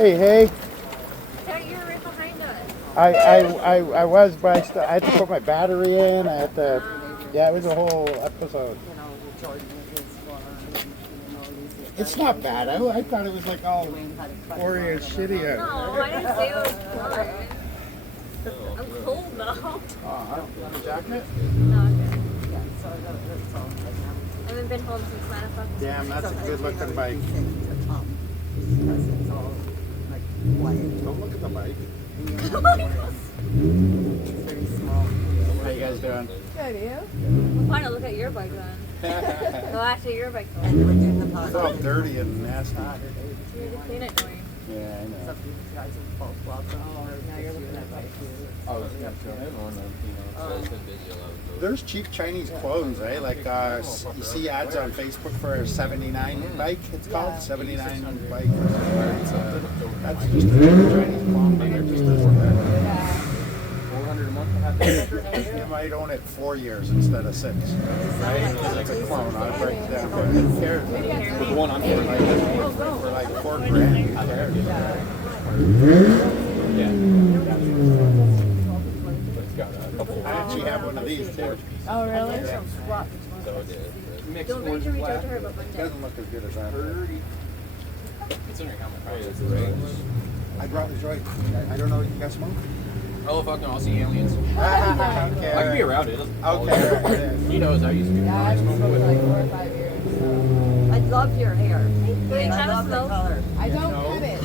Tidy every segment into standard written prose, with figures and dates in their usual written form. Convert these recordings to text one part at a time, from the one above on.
Hey, hey. I thought you were right behind us. I was, but I had to put my battery in. I had to. Yeah, it was a whole episode. It's not bad. I thought it was like all gory and shitty. No, I didn't say it was boring. I'm cold though. Oh, I don't want a jacket? No, okay. Yeah, so that's all. I haven't been home since 9 o'clock. Damn, that's a good looking bike. Because it's all like quiet. Don't look at the bike. It's very small. How you guys doing? Good, you? I'm fine to look at your bike then. No, actually, your bike's And old. within the It's all pocket. dirty and nasty. You need to clean it, Dwayne. Yeah, I know. Some of you guys are both welcome. Oh, now you're looking at bikes. I was gonna show him on them, so it's been busy a lot. There's cheap Chinese clones, eh? Like you see ads on Facebook for a 79 bike. It's called 79 bike. That's just a Chinese clone, but they're just as good. 400 a month to have that. You might own it 4 years instead of 6. Right? Because it's a clone. I'll break it down. But who cares? The one I'm for For like $4 grand. Who cares? Yeah. It's got a couple. I actually have one of these too. Oh, really? So it mixed Don't forget to reach out to her about It Monday. doesn't look as good as that. Considering how much price is the range. I brought the joy. I don't know. You guys smoke? Oh fuck no! I'll see aliens. Okay. I can be around it. Doesn't bother Okay. me. He knows I used to be. Yeah, I've been smoking like 4 or 5 years. I love your hair. Wait, I have a love the smoke? color. I don't cut it.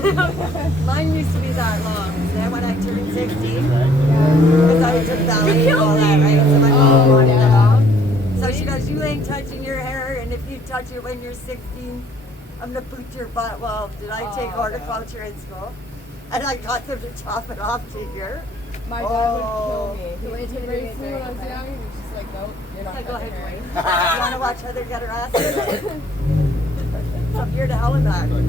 Mine used to be that long. Then when I turned 60, Yeah. because I took ballet and all that, right? So my mom Oh, wanted it yeah. off. So she goes, you ain't touching your hair, and if you touch it when you're 16, I'm gonna boot your butt. Well, did I take Oh, horticulture in school? And I got them to chop it off to here. My dad would kill Oh. me. He Wait till would you raise get me when I was there. young. He was just like, nope, you're not So go cutting ahead, hair. Dwayne. You wanna watch Heather get her ass kicked? From here to hell and back. On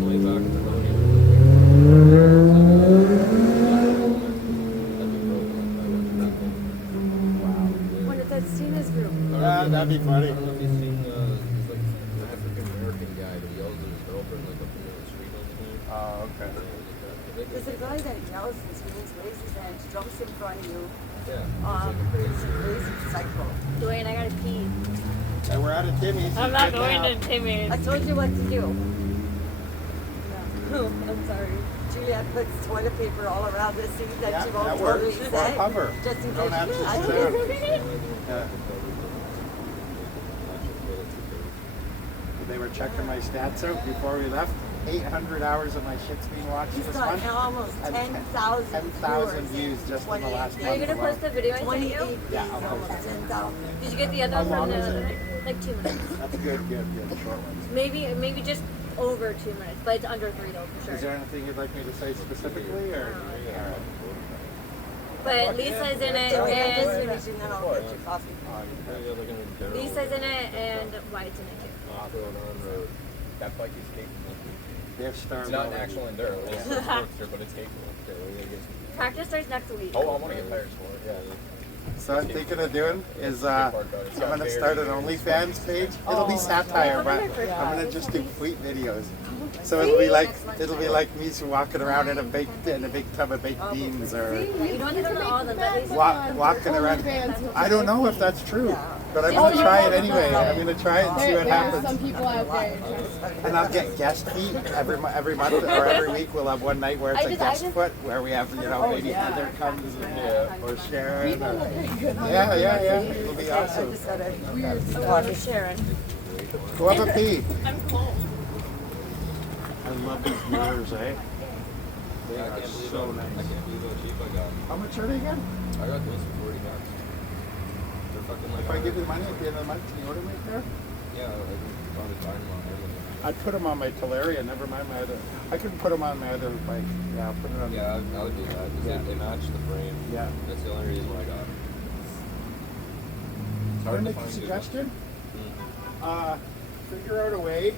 the way back to the road. Wonder if that's Tina's room. That'd be funny. I don't know if you've seen this like African American guy that yells at his girlfriend like up in the street all the time. Oh, okay. There's a guy that yells and screams, raises his hand, jumps in front of you. Yeah. Crazy, crazy cycle. Dwayne, I gotta pee. And we're out of Timmy's. I'm not Good going now. to Timmy's. I told you what to do. Oh, I'm sorry. Juliet puts toilet paper all around the seat that Yeah, she won't that totally works. say. Or cover. Just in You don't case have she to does. sit down. Yeah. They were checking my stats out before we left. 800 hours of my shit's being watched He's this got month. almost And 10,000 10,000 views just in the last Are you month gonna alone. post the video I sent 28 you? days, Yeah, I'll post almost it. 10,000. Did you get the other How one from long the is other it? day? Like 2 minutes. That's good, the short ones. Maybe just over 2 minutes, but it's under 3 though for Is sure. there anything you'd like me to say specifically, or? Alright. But Lisa's in it So yeah, just and finish and then I'll get your coffee. Lisa's in it and White's in it too. That bike is capable. They're starved It's not an already. actual enduro, it's a sportster, but it's capable. Practice starts next week. Oh, I want to get tires for it. Yeah. So I'm thinking of doing is I'm gonna start an OnlyFans page. It'll be satire, but I'm gonna just do tweet videos. So it'll be like me walking around in a big tub of baked beans, or You don't have to know all of them, but Lisa. walking around. I don't know if that's true, but I'm gonna try it anyway. I'm gonna try it and see what There are happens. some people out there. And I'll get guest feet every month or every week. We'll have one night where it's a guest foot where we have maybe Heather comes or Sharon. Or, yeah. It'll be I awesome. just got a Oh, Sharon. Go have a pee. I'm cold. I love these mirrors, eh? They I are can't believe so I nice. can't believe how cheap I got. How much are they again? I got those for $40. They're fucking like. If I give you the money at the end of the month, can you order me a pair? Yeah, I can probably find them on Amazon. I'd put them on my Teleria, never mind my other. I couldn't put them on my other bike. Yeah, I'll put it on. Yeah, I would do that. 'Cause Yeah. They match the frame. Yeah. That's the only reason why I got it. It's Can I hard to make a find good suggestion? ones. Figure out a way.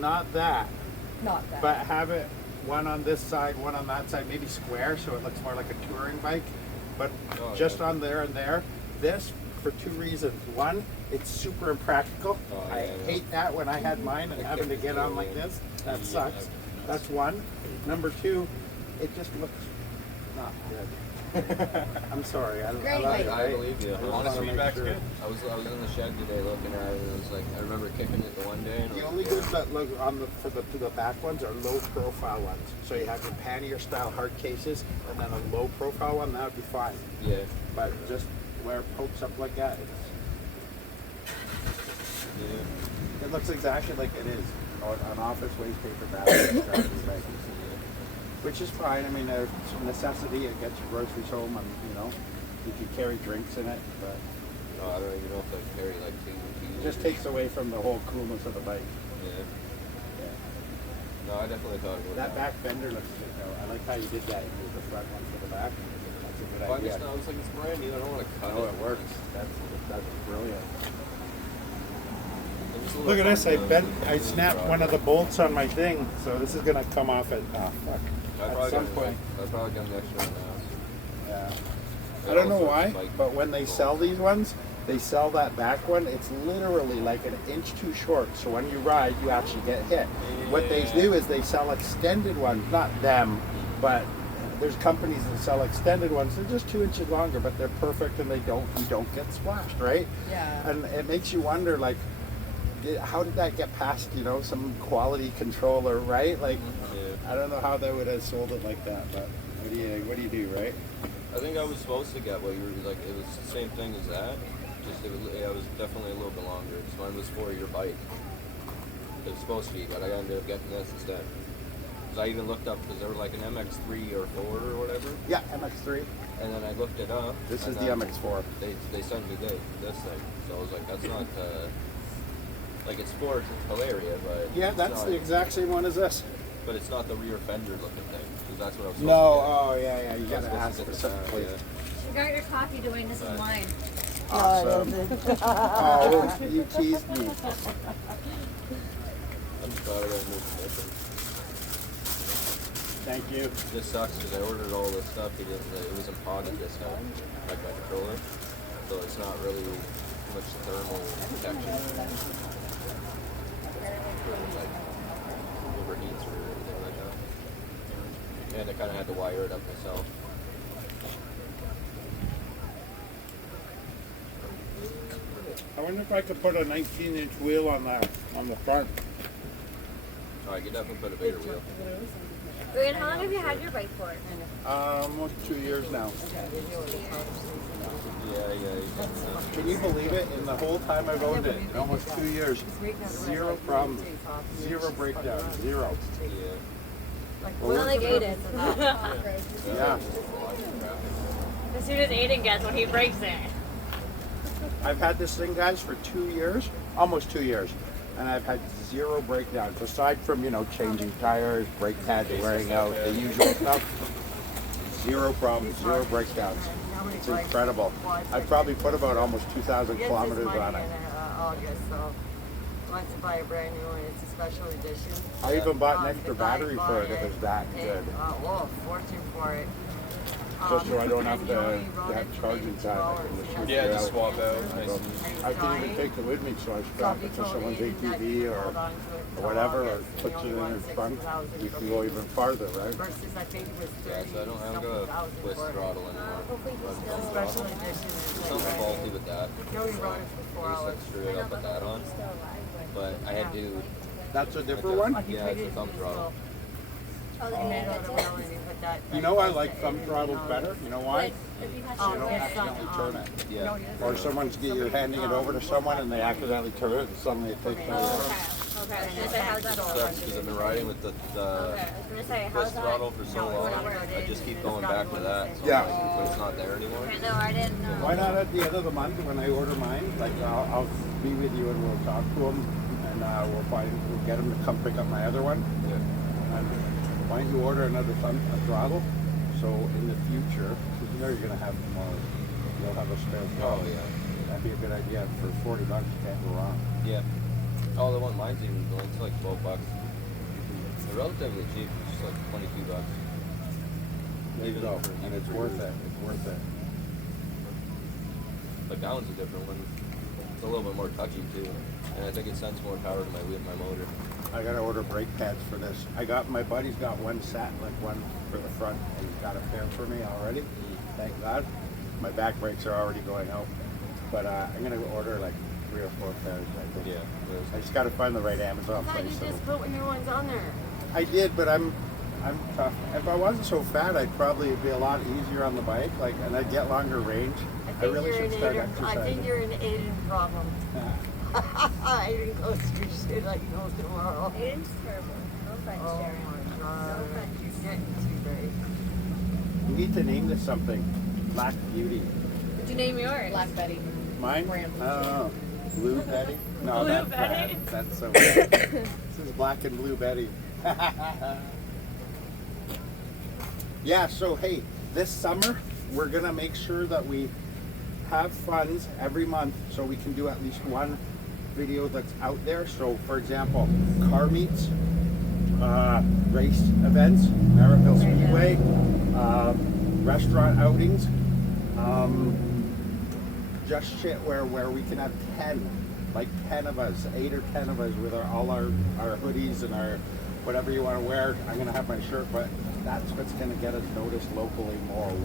Not that, Not that. but have it one on this side, one on that side, maybe square, so it looks more like a touring bike. But Oh, just yeah. on there and there. This for 2 reasons. One, it's super impractical. Oh, I yeah, yeah. hate that when I had mine and having to get on like this. That sucks. That's one. Number 2, it just looks not good. I'm sorry. I Great love it, bike. I right? believe you. I just Honest wanna make feedback's sure. good. I was in the shed today looking at it, and it was like I remember kicking it the one day. And it The was- only good that look on the back ones are low profile ones. So you have your pannier style hard cases, and then a low profile one. That would be fine. Yeah. But just where it pokes up like that, Yeah. it looks exactly like it is an office waste paper bag. Which is fine. I mean, it's a necessity. It gets your groceries home, and you can carry drinks in it. But No, I don't even know if I can carry like two. it just takes away from the whole coolness of the bike. Yeah. No, I definitely thought it was. That back fender looks good though. I like how you did that. You moved the front one to the back. That's a good Well, I idea. just I was like, it's brand new. I don't want to cut Oh, it. it works. That's brilliant. It was a little Look at this. I fun, bent. though. I snapped one of the bolts on my thing, so this is gonna come off at fuck. I At probably some got point. I probably got an extra one now. Yeah. I don't know why, but when they sell these ones, they sell that back one. It's literally like an inch too short. So when you ride, you actually get hit. What they do is they sell extended ones. Not them, but there's companies that sell extended ones. They're just 2 inches longer, but they're perfect, and you don't get splashed, right? Yeah. And it makes you wonder, like, how did that get past, some quality controller, right? Like, Yeah. I don't know how they would have sold it like that, but what do you do, right? I think I was supposed to get what you were like. It was the same thing as that. Just it was definitely a little bit longer. This mine was for your bike. It was supposed to be, but I ended up getting this instead. Because I even looked up because they were like an MX3 or 4 or whatever, Yeah, MX3. and then I looked it up. This and is the then MX4. They sent me this thing, so I was like, that's not like it's for Hilaria, but Yeah, it's that's not, the exact same one as this. But it's not the rear fender looking thing because that's what I was. No, supposed to get. oh yeah, you gotta ask specifically. You got your coffee, Dwayne. This is mine. Awesome. Oh, you teased me. I'm just glad I got a new commission. Thank you. It just sucks because I ordered all this stuff. It wasn't potted this time, like my controller. So it's not really much thermal protection. Like overheats or anything like that. And I kind of had to wire it up myself. I wonder if I could put a 19-inch wheel on the front. I could definitely put a bigger wheel. Dwayne, how long have you had your bike for? Almost 2 years now. Yeah. Can you believe it? In the whole time I've owned it, in almost 2 years, zero problems, zero breakdowns, zero. Yeah. We only ate it. Yeah. As soon as Aiden gets when he breaks it. I've had this thing, guys, for 2 years, almost 2 years, and I've had zero breakdowns. Aside from, changing tires, brake pads wearing out, the usual stuff, zero problems, zero breakdowns. It's incredible. I've probably put about almost 2,000 kilometers on it. August, so wants to buy a brand new one. It's a special edition. I even bought an extra If I battery buy for it. It was that paid, good. fortune for it. Just so I don't have and to he only wrote have it for charging $82. time. I can just shoot Yeah, it just out. swap out. I Nice. don't- I can even take it with me, so I strap it to someone's ATV or whatever, or puts it in their trunk. We can go even farther, right? Versus I think it was Yeah, 30 so I don't have something a thousand twist for it. throttle anymore. Hopefully he's still Special edition. Something faulty with that. He only wrote it for 4 I hours. just screwed it up with that on. But I had to. That's a different one? Yeah, it's a thumb throttle. Oh, the And name then of the the wheel and you put that. You know I like thumb throttles better. You know why? If you touch Oh, You your don't it's hair. accidentally turn it. Yeah. Or you're handing it over to someone and they accidentally turn it and suddenly it takes Oh, over. okay. Okay. I was gonna say, how's that? Sucks because I've been riding with the Okay. I was gonna say, how's twist that? throttle for so long. I just keep going back to that. So Yeah. But it's not there anymore. Okay, no, I didn't know. Why not at the end of the month when I order mine? Like I'll be with you and we'll talk to them and we'll get them to come pick up my other one. Yeah. And why don't you order another throttle? So in the future, because you're gonna have more, you'll have a spare Oh throttle. yeah. That'd be a good idea. For $40, you can't go wrong. Yeah. Oh, the one mine's even it's like $12. They're relatively cheap. It's just like $22. There you go. And it's worth it. It's worth it. Like that one's a different one. a little bit more touchy too, and I think it sends more power to my wheel, my motor. I gotta order brake pads for this. My buddy's got one set, like one for the front, and he's got a pair for me already. Thank God. My back brakes are already going out, but I'm gonna order like 3 or 4 pairs. I think. Yeah. I just gotta find the right Amazon I thought place. you just put new ones on there. I did, but I'm tough. If I wasn't so fat, I'd probably be a lot easier on the bike, like, and I'd get longer range. I really should start exercising. I think you're an Aiden problem. Aiden goes through shit like no tomorrow. Aiden's terrible. No offense, Oh Sharon. my god. No offense. He's getting too big. You need to name this something. Black Beauty. Did you name yours? Black Betty. Mine? Brand. I don't know. Blue Betty? No, Blue that's Betty? bad. That's so bad. This is Black and Blue Betty. Yeah, so hey, this summer we're gonna make sure that we have funds every month so we can do at least one video that's out there. So for example, car meets, race events, Merrittville Speedway, restaurant outings, just shit where we can have 10 of us, 8 or 10 of us with all our hoodies and our whatever you want to wear. I'm gonna have my shirt, but that's what's gonna get us noticed locally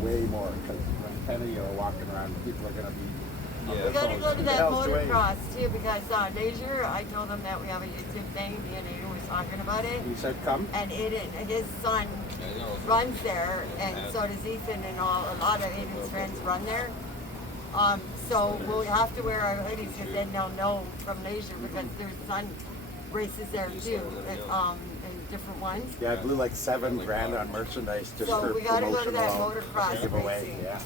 way more, because when 10 of you are walking around, people are gonna be. Yeah. We gotta go to that Hell's way. motocross too, because Leisure, I told them that we have a YouTube thing, me and Aiden was talking about it. You said come. And Aiden, his son I know. runs there, and so does Ethan, and a lot of Aiden's friends run there. So we'll have to wear our hoodies, because then they'll know from Leisure, because their son races there too, in different ones. Yeah, I blew like $7 grand on merchandise just So for we gotta go to promotional that motocross giveaway. racing. Yeah,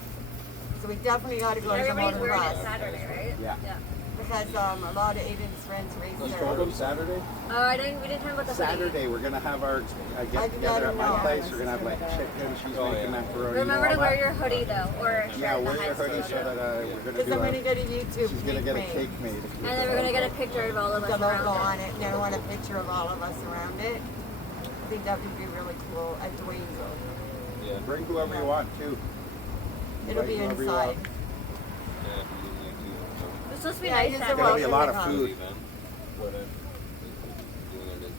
So we definitely gotta go to the Everybody's wearing it motocross, Saturday, right? yeah. because a lot of Aiden's friends race Let's there. go to Saturday. We didn't talk about the hoodie. Saturday, we're gonna have our I get together at my know. place. We're gonna have like chicken. She's making macaroni. Remember and to all wear that. your hoodie though, or Yeah, shirt wear that your has hoodie so photo. that we're gonna Because do I'm our. gonna get a YouTube She's gonna get a made. cake made. And then we're gonna get a picture of all of With us the logo around on it. it, and I want a picture of all of us around it. I think that would be really cool at Dwayne's. Yeah. Bring whoever you want too. It'll be Invite whoever you inside. want. It's supposed to be Yeah, nice use out. the There's gonna be a lot of welcome food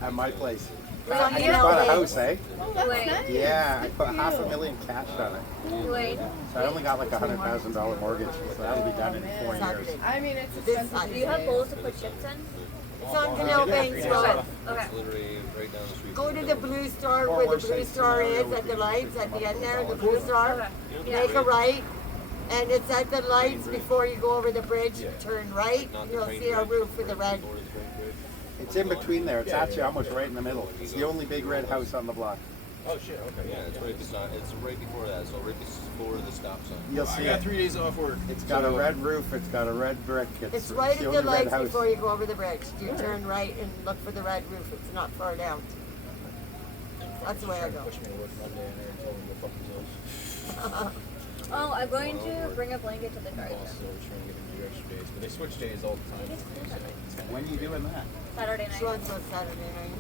at my place. It's on I the just bought a LA. house, eh? Oh, that's Wait. nice. Yeah, I Good put for you. $500,000 cash on it. Wait. So I only got like $100,000 mortgage, so that'll be done in 4 years. Saturday. I mean, it's This expensive. side. Do you have bowls to put chips in? It's on Canal Banks Road. Okay. It's literally right down the street. Go to the Blue Star where the Blue Star is at the lights at the end there, the Blue Star. Make a right, and it's at the lights before you go over the bridge. Turn right, you'll see our roof with the red. It's in between there. It's actually almost right in the middle. It's the only big red house on the block. Oh shit, okay. Yeah, it's right beside, it's right before that, so right before the stop sign. You'll I see got it. 3 days off work. It's got a red roof. It's got a red brick. It's right the at the only red lights house. before you go over the bridge. You turn right and look for the red roof. It's not far down. That's the way I go. Push me to work Monday and I told him to fuck his house. Oh, I'm going to bring a blanket to the Boss drive-in. is always trying to get him to do extra days, but they switch days all the time. When are you doing that? Saturday She night. wants to go Saturday night.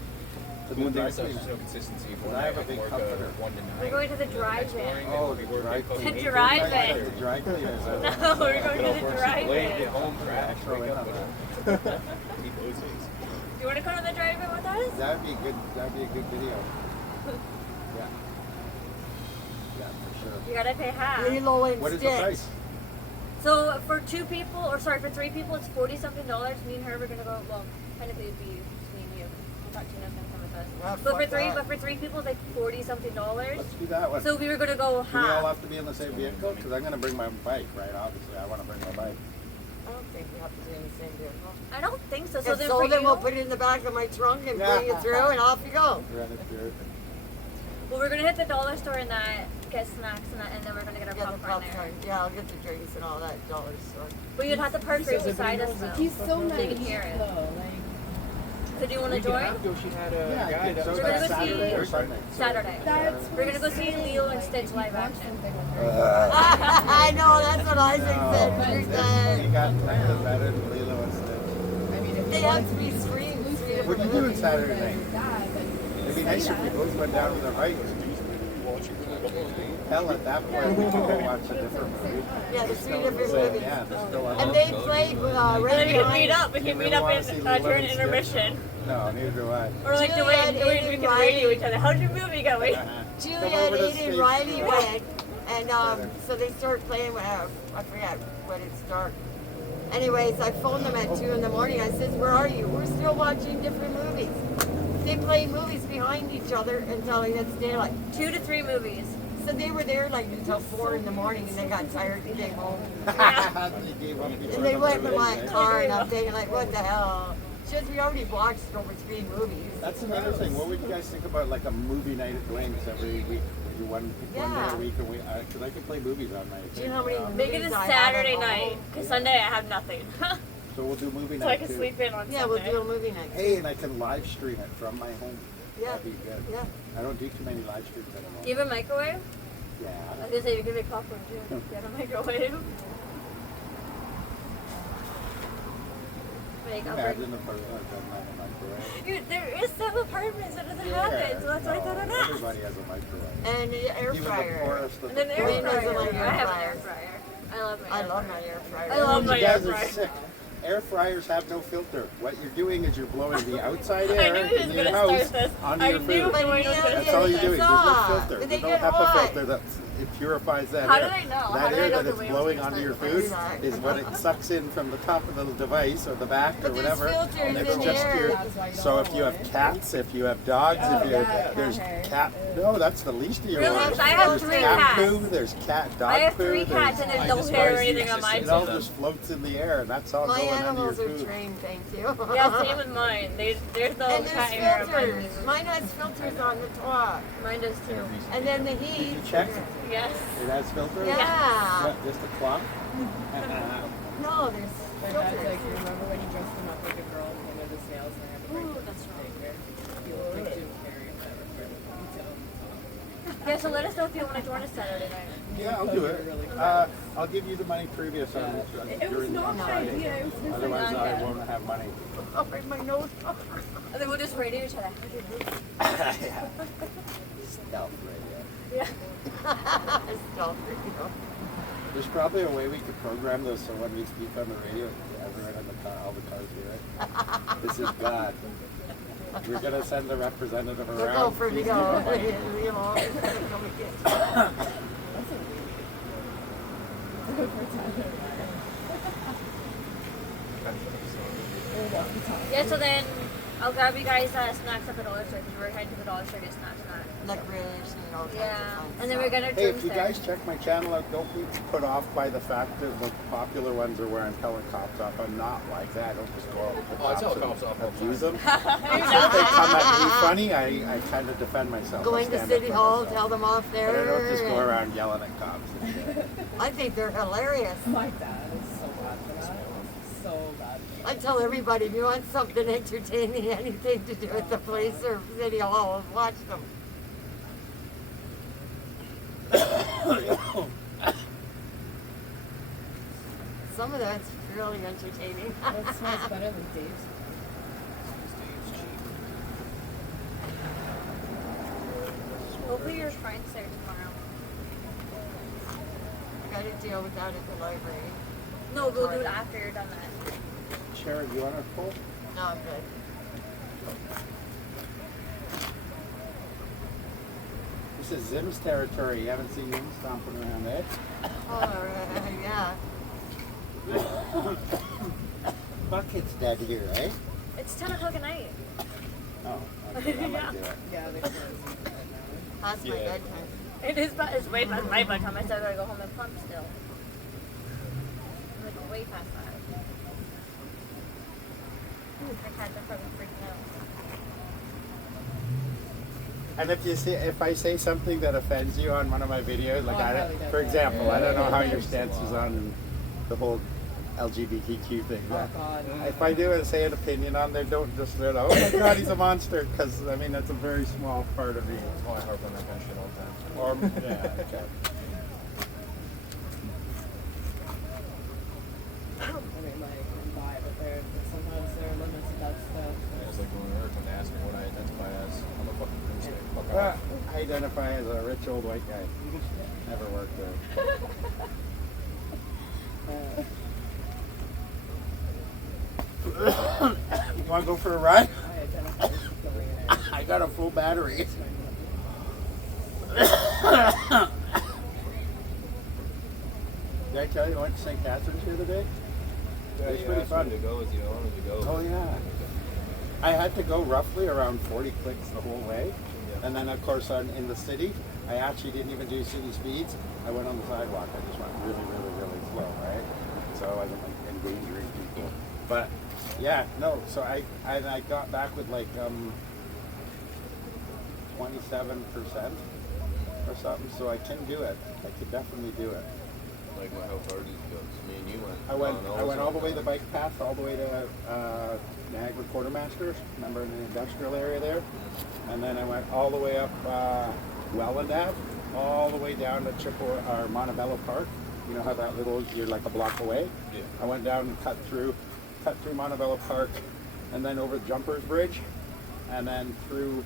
The Doing dry days, there's cleaner. no consistency. But One I night have a I can big work comforter. 1 to 9. We're going to the Next drive-in. morning, Oh, I'll be working dry till cleaner. 8 The drive-in. or 9. The dry cleaners. No, we're going Get to off the work super late, drive-in. get home, crash, Throw wake in up, on whatever. Keep those days. Do you want to come to the drive-in with us? That'd be good. That'd be a good video. Yeah. Yeah, for sure. You gotta pay half. Lilo and What is the Stitch. price? So for 2 people, or sorry, for 3 people, it's $40-something. Me and her, we're gonna go. Well, kind of it'd be between you. I thought Tina's gonna come with us. Ah, But for fuck 3, that. but for 3 people, it's like $40-something. Let's do that one. So we were gonna go Do we all half. have to be in the same vehicle? Because I'm going to bring my bike, right? Obviously, I want to bring my bike. I don't think we have to do in the same vehicle. I don't think so. So If then so, for then you, we'll put it in the back of my trunk and Yeah. bring it through, and off you go. Run it through. well, we're gonna hit the dollar store and that, get snacks and that, and then we're gonna get our Get the popcorn there. popcorn. Yeah, I'll get the drinks and all that dollar store. But you'd have to park right beside us though. He's so They nice. can hear it. Though, like, So do you want to A week and a join? half ago, she had a Yeah, I guy think that so. was We're gonna That's go Saturday see- or Sunday? Saturday. that's We're gonna go see insane. Leo and Like, Stitch if you live want action. something with her, I know, that's what Isaac said. No. She said You got nothing better than Lilo and Stitch. I mean, if they you have want to be something screened. exclusive, What are you doing Saturday night? like that, then It'd be say nice if that. we both went down to the bike. Hell, at that point, we could go watch a different movie. Yeah, there's 3 different movies. Yeah, there's still a And they play And right then we can behind. meet up. We can meet up in during intermission. No, neither do I. Or like Juliet, Dwayne, we Aiden, can Riley. radio each other. How's your movie going? Juliet, Aiden, Riley went, and so they start playing. I forget what it started. Anyways, I phoned them at 2 in the morning. I said, "Where are you? We're still watching different movies." They play movies behind each other until it's daylight. 2 to 3 movies. So they were there like until 4 in the morning, and they got tired and came home. They gave up before And they the went in movie, my eh? car, and I'm thinking like, "What the hell?" Just we already watched over 3 movies. That's another thing. What would you guys think about like a movie night at Dwayne's every week? You one day a week, and because I could play movies on my. Do you know how many Make it a movies I have Saturday at night, home? because Sunday I have nothing. So we'll do movie night So I can too. sleep in on Yeah, Sunday. we'll do a movie night. Hey, and I can live stream it from my home. Yeah, That'd be good. yeah. I don't do too many live streams anymore. Do you have a microwave? Yeah. I was gonna say you can make popcorn too. Do you have a microwave? Like, I'll bring. Imagine if I done that in a microwave. Dude, there is some apartments that doesn't have it, so that's why I thought I'd ask. Everybody has a microwave. And the air Even the fryer. poorest of And then the air Dwayne poor. doesn't fryer. like air I have an fryer. air fryer. I love my I air love fryer. my air fryer. I love my You air guys are fryer. sick. Air fryers have no filter. What you're doing is you're blowing the outside I air knew he was in your gonna house start this. onto I your knew food. Dwayne was gonna That's start all you're this. doing. There's no Stop. filter. They There's no get HEPA hot. filter that it purifies that How air. did I know? How That did I air know that it's Dwayne was blowing gonna onto your start food this? is what it sucks in from the top of the device or the back or But there's whatever. filters And in it's the just air. your. That's why you So don't if you have know it. cats, if you have dogs, if you yeah, there's cat cat. No, that's the least of your Really? worries. I have There's 3 cat cats. poo. There's cat dog I have poo. 3 cats and there's- there's no despise hair or the anything on my it all food. just floats in the air, and that's all My going onto animals your are food. trained, thank you. Yeah, same with mine. There's no And cat there's hair on my filters. food. Mine has filters on the top. Mine does too. And then the heat. You check? Yes. It has filters? Yeah. What, just a cloth? No, there's My dad's like, filters. remember when you dressed him up like a girl and came to the sales and I had to break Ooh, him that's wrong. daycare? He looked like Jim Carrey and never cared about detail. Yeah, so let us know if you want to join us Saturday night. Yeah, I'll do it. I'll give you the money previous on It was during not on an Friday. idea. It was just Otherwise, like, I won't have money. Oh, where's my nose? And then we'll just radio each other. How'd you move? Yeah. Stealth radio. Yeah. Stealth radio. There's probably a way we could program those so when we speak on the radio, everyone in the car, all the cars hear it. This is God. We're gonna send a representative Look around. out for me, Please go. do it. You know, That's a Yeah, so then I'll grab you guys snacks at the dollar store because we're heading to the dollar store to get snacks and that. licorice and all kinds Yeah. of fun And then we're stuff. gonna Hey, drink if you there. guys check my channel out, don't be put off by the fact that the popular ones are wearing color cops off. I'm not like that. I don't just go out with the Oh, I tell cops cops off all and the abuse time. them. If they come at me funny, I kind of defend myself. I Going to stand City up for Hall, myself. tell them off there. But I don't just go and- around yelling at cops and shit. I think they're hilarious. My dad is so bad for that. So bad. I tell everybody, if you want something entertaining, anything to do with the police or City Hall, watch them. Some of that's really entertaining. That smells better than Dave's. Hopefully your friend's there tomorrow. I gotta deal with that at the library. No, we'll do it after you're done that. Sharon, you want a pull? No, I'm good. This is Zim's territory. You haven't seen him stomping around, eh? Oh, yeah. Bucket's dead here, eh? It's 10 o'clock at night. Oh, okay, I might Yeah. do it. Yeah, they close at now. That's my bedtime. It is, but it's way past my bedtime. I still gotta go home and pump still. I'm like way past that. My cats are probably freaking out. And if I say something that offends you on one of my videos, like Oh, I probably for don't. example, I don't know how your stance is on the whole LGBTQ thing. Oh, God. If I do say an opinion on there, don't just say, oh my God, he's a monster, because I mean that's a very small part of me. Oh, I harp on that kind of shit all the time. Or yeah, okay. I mean, like, I'm bi, but sometimes there are limits to that stuff. Yeah, it's like when they ask me what I identify as, I'm a fucking Thursday. Fuck Well, off. I identify as a rich old white guy. Never worked there. You want to go for a ride? I identify as a billionaire. I got a full battery. Did I tell you I went to St. Catharines the other day? Yeah, It was you pretty asked fun. me to go with you. I wanted to go. Oh yeah. I had to go roughly around 40 clicks the whole way. And then of course in the city, I actually didn't even do city speeds. I went on the sidewalk. I just went really, really, really slow, right? So I wasn't like endangering people. But yeah, no, so I got back with like 27% or something. So I can do it. I could definitely do it. Like how far did you go? So me and you went. I went all the way the bike path, all the way to Niagara Quartermasters. Remember in the industrial area there? And then I went all the way up Welland Ave, all the way down to or Montebello Park. You know how that little, you're like a block away? Yeah. I went down and cut through Montebello Park, and then over Jumpers Bridge, and then through,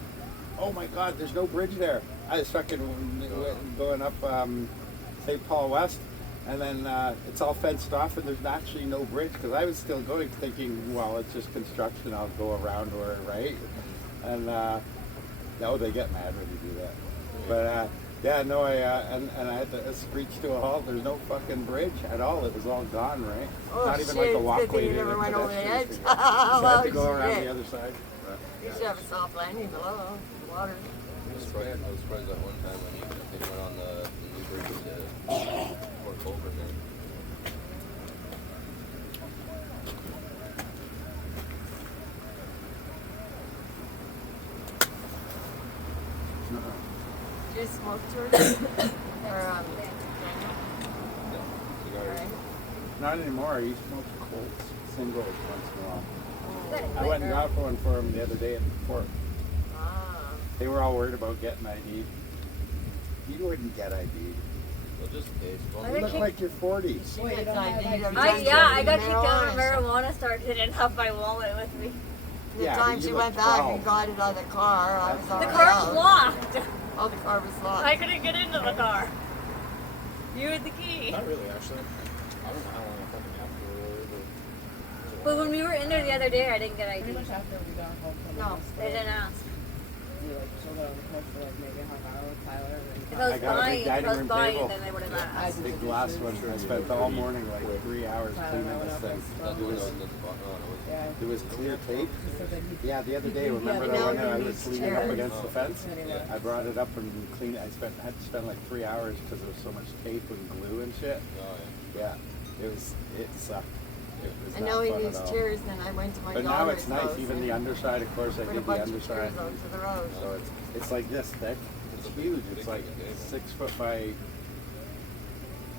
oh my God, there's no bridge there. I was fucking going up St. Paul West, and then it's all fenced off, and there's actually no bridge, because I was still going thinking, well, it's just construction, I'll go around or right? And no, they get mad when you do that. But yeah, no, and I had to screech to a halt. There's no fucking bridge at all. It was all gone, right? Oh, Not even shit, like a it's good walkway thing you to never the went over the pedestrians edge. to get. So I had to go Oh, around shit. the other side. But, You should have a soft landing below the water. I was surprised that one time when they went on the new bridge to Port Colborne there. Do you smoke, George? Or, No, cigar. right? not anymore. I used to smoke colts, singles once in a while. Good. I went and got one for them the other day at the port. Ah. They were all worried about getting ID. You wouldn't get ID. Well, just in case. Well, I You think look he- like you're 40. She Wait, you gets don't have ID ID? every I time she yeah, went I to got kicked out of marijuana. marijuana store because I didn't have my wallet with me. The Yeah, time but she you went look back 12. and got it out of the car, I was The already car out. was locked. Oh, the car was locked. I couldn't get into the car. You had the key. Not really, actually. I don't know how long I fucking have to or But when we were in there the other day, I didn't get ID. Pretty much after we got home from the No, hospital. They didn't ask. We like chilled out on the couch for like maybe a half hour with Tyler. And If then I was I got a big buying, if dining I was room buying, table. then they would have I asked. did Big the glass dishes. one. I spent all morning, like 3 hours Tyler cleaning and I this went thing. up that and was was- on the spot. No, it was. Yeah. It was clear tape. So then he Yeah, the other day, remember You that know one who I was needs leaning up chairs? against the fence? Anyway. I brought it up and cleaned it. Had to spend like 3 hours because there was so much tape and glue and shit. Oh, Yeah, it sucked. It was And not now he fun needs at all. chairs, and I went to my But now daughter's it's nice. house Even and the underside, of course, I put a did the bunch of underside. chairs out to the road. So it's like this thick. It's huge. It's like 6 foot by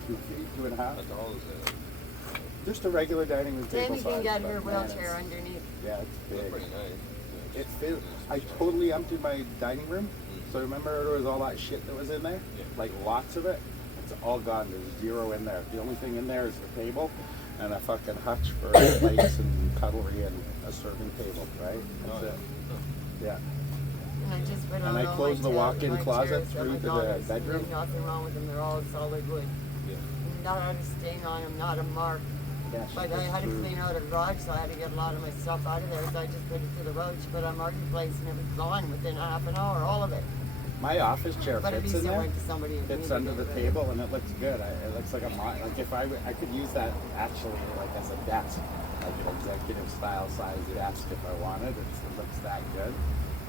2 feet, 2.5. that's all is it. Just a regular dining room table Tammy can size, get but her man, wheelchair it's- underneath. Yeah, it's That's big. pretty nice. It feels. I totally emptied my dining room. So remember there was all that shit that was in there? Yeah. Like lots of it. It's all gone. There's 0 in there. The only thing in there is the table and a fucking hutch for plates and cutlery and a serving table, right? That's it. Yeah. And I just put And on I all closed my the walk-in my closet chairs at through my to the daughter's. bedroom. There's nothing wrong with them. They're all solid wood. Yeah. Not a stain on them, not a mark. Yeah, she But I goes had to through- clean out a garage, so I had to get a lot of my stuff out of there. So I just put it to the road. She put it on marketplace, and it was gone within a half an hour, all of it. My office chair But at fits least in it there. went to somebody who It's needed under it, the but- table and it looks good. It looks like like if I could use that actually like as a desk, like an executive style size desk if I wanted. It looks that good.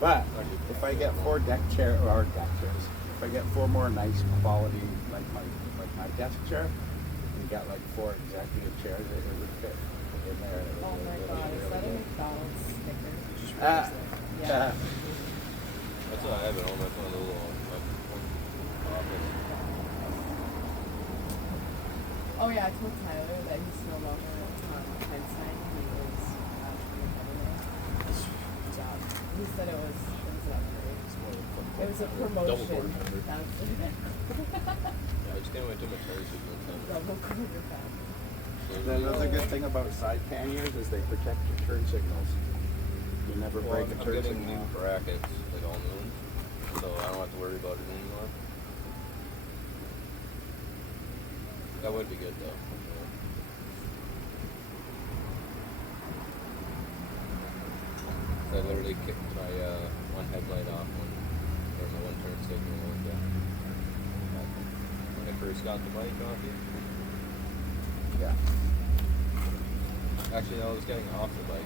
But if I get 4 deck chairs, if I get 4 more nice quality like my desk chair, and get like 4 executive chairs, it would fit in there. It would Oh my really, god, is really that a good. McDonald's sticker? Yeah. That's what I have at home. That's one of the little office. Oh yeah, I told Tyler that he's no longer Einstein. He was actually Good job. He said it was an upgrade. It was a double promotion. quarter pounder. That's it. Yeah, I just can't wait till my turn sequence. Double quarter pounder. The other good thing about side panniers is they protect your turn signals. You never Well, break a I'm turn getting signal. new brackets, like all new. so I don't have to worry about it anymore. That would be good though. I literally kicked my one headlight off or my one turn signal when I first got the bike off you. Yeah. Actually, no, I was getting off the bike.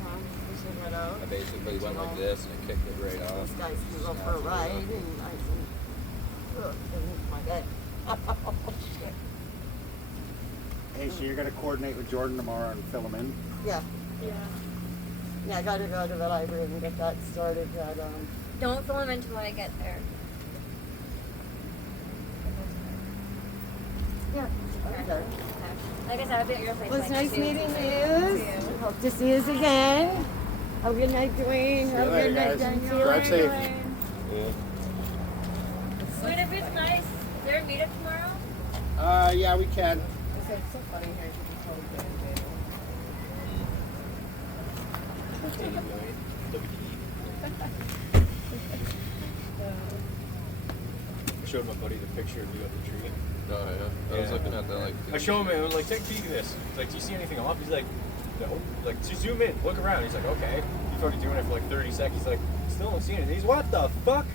Pushing it out. I basically went like this and I kicked it right off. These guys can go for a ride, and I said, "Ugh, they hit my head." Oh shit. Hey, so you're gonna coordinate with Jordan tomorrow and fill him in? Yeah, Yeah. yeah. I gotta go to the library and get that started. Don't fill him in until I get there. Yeah. Okay. Like I said, I'll be at your place. Well, it's like, nice soon. meeting you. Hope to see you again. Have a good night, Dwayne. Have a later, good night, guys. Daniel. Drive safe. Yeah. Wait, if it's nice, is there a meetup tomorrow? Yeah, we can. It's like so funny here because it's totally good and good. I showed my buddy the picture of you at the tree. Oh yeah. I was looking at that like. I show him it. I was like, take a peek at this. He's like, do you see anything off? He's like, no. Like, just zoom in, look around. He's like, okay. He's already doing it for like 30 seconds. He's like, still don't see anything. He's what the fuck?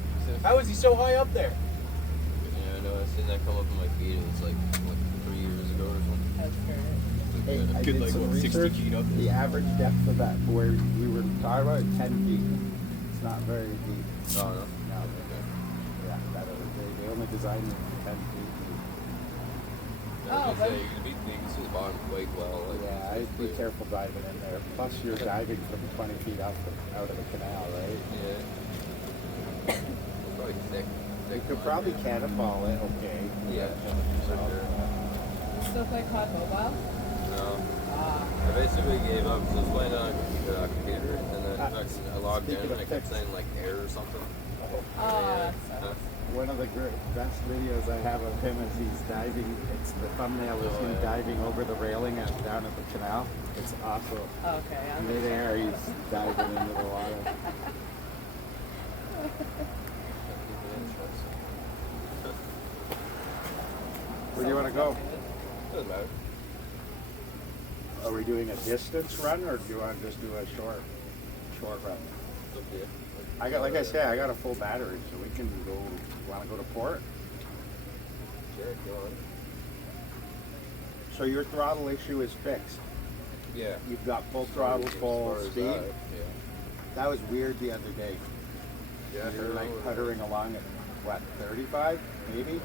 How is he so high up there? Yeah, I know. I seen that come up in my feed. It was like what, 3 years ago or something. That's fair. Hey, I Good, did like, some what, 60 research. feet up? The average depth of that, where we were talking about, 10 feet. It's not very deep. Oh no. No, yeah, they only designed it for 10 feet. I was Oh, gonna say, you can see the bottom quite well. Like, Yeah, I'd be clear. careful diving in there. Plus, you're diving from 20 feet out of the canal, right? Yeah. It's probably thick. You could probably cannonball it, okay. Yeah, for sure. Still play COD Mobile? No. Ah. I basically gave up because I was playing on a computer, and then I logged in Speaking and of I kept fix. saying like error or something. Ah, that Uh, sucks. One of the best videos I have of him is he's diving. It's the thumbnail is him diving over the railing down at the canal. It's awesome. Okay. I'm Midair, he's diving into the water. Where do you want to go? Doesn't matter. Are we doing a distance run, or do you want to just do a short run? It's up to you. I got, like I said, I got a full battery, so we can go. Want to go to Port? Sure, go on. So your throttle issue is fixed. Yeah. You've got full throttle, As full far as speed. that, That was weird the other day. yeah. Yeah. You're like puttering along at what, 35, maybe?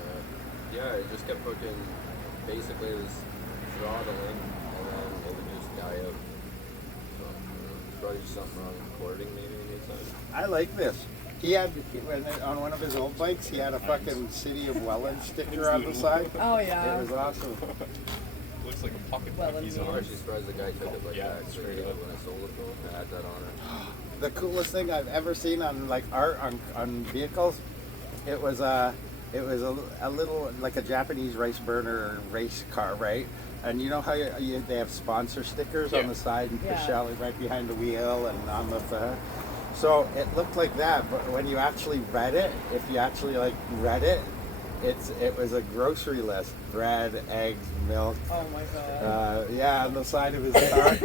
Yeah, it just kept fucking. Basically, it was throttling, and then it would just die out. So, it's probably just something wrong with recording, maybe. I like this. He had on one of his old bikes. He had a fucking City of Welland sticker on the side. Oh yeah. It was awesome. Looks like a pocket Well, he's I'm on. actually surprised the guy took it like Yeah, that. So straight yeah, up. when I sold it to him, I had that on it. The coolest thing I've ever seen on like art on vehicles. It was a little like a Japanese race burner race car, right? And you know how they have sponsor stickers on Yeah. the side and Yeah. Shelley right behind the wheel and on the so it looked like that, but when you actually read it, if you actually like read it, it was a grocery list: bread, eggs, milk. Oh my god. Yeah, on the side of his car,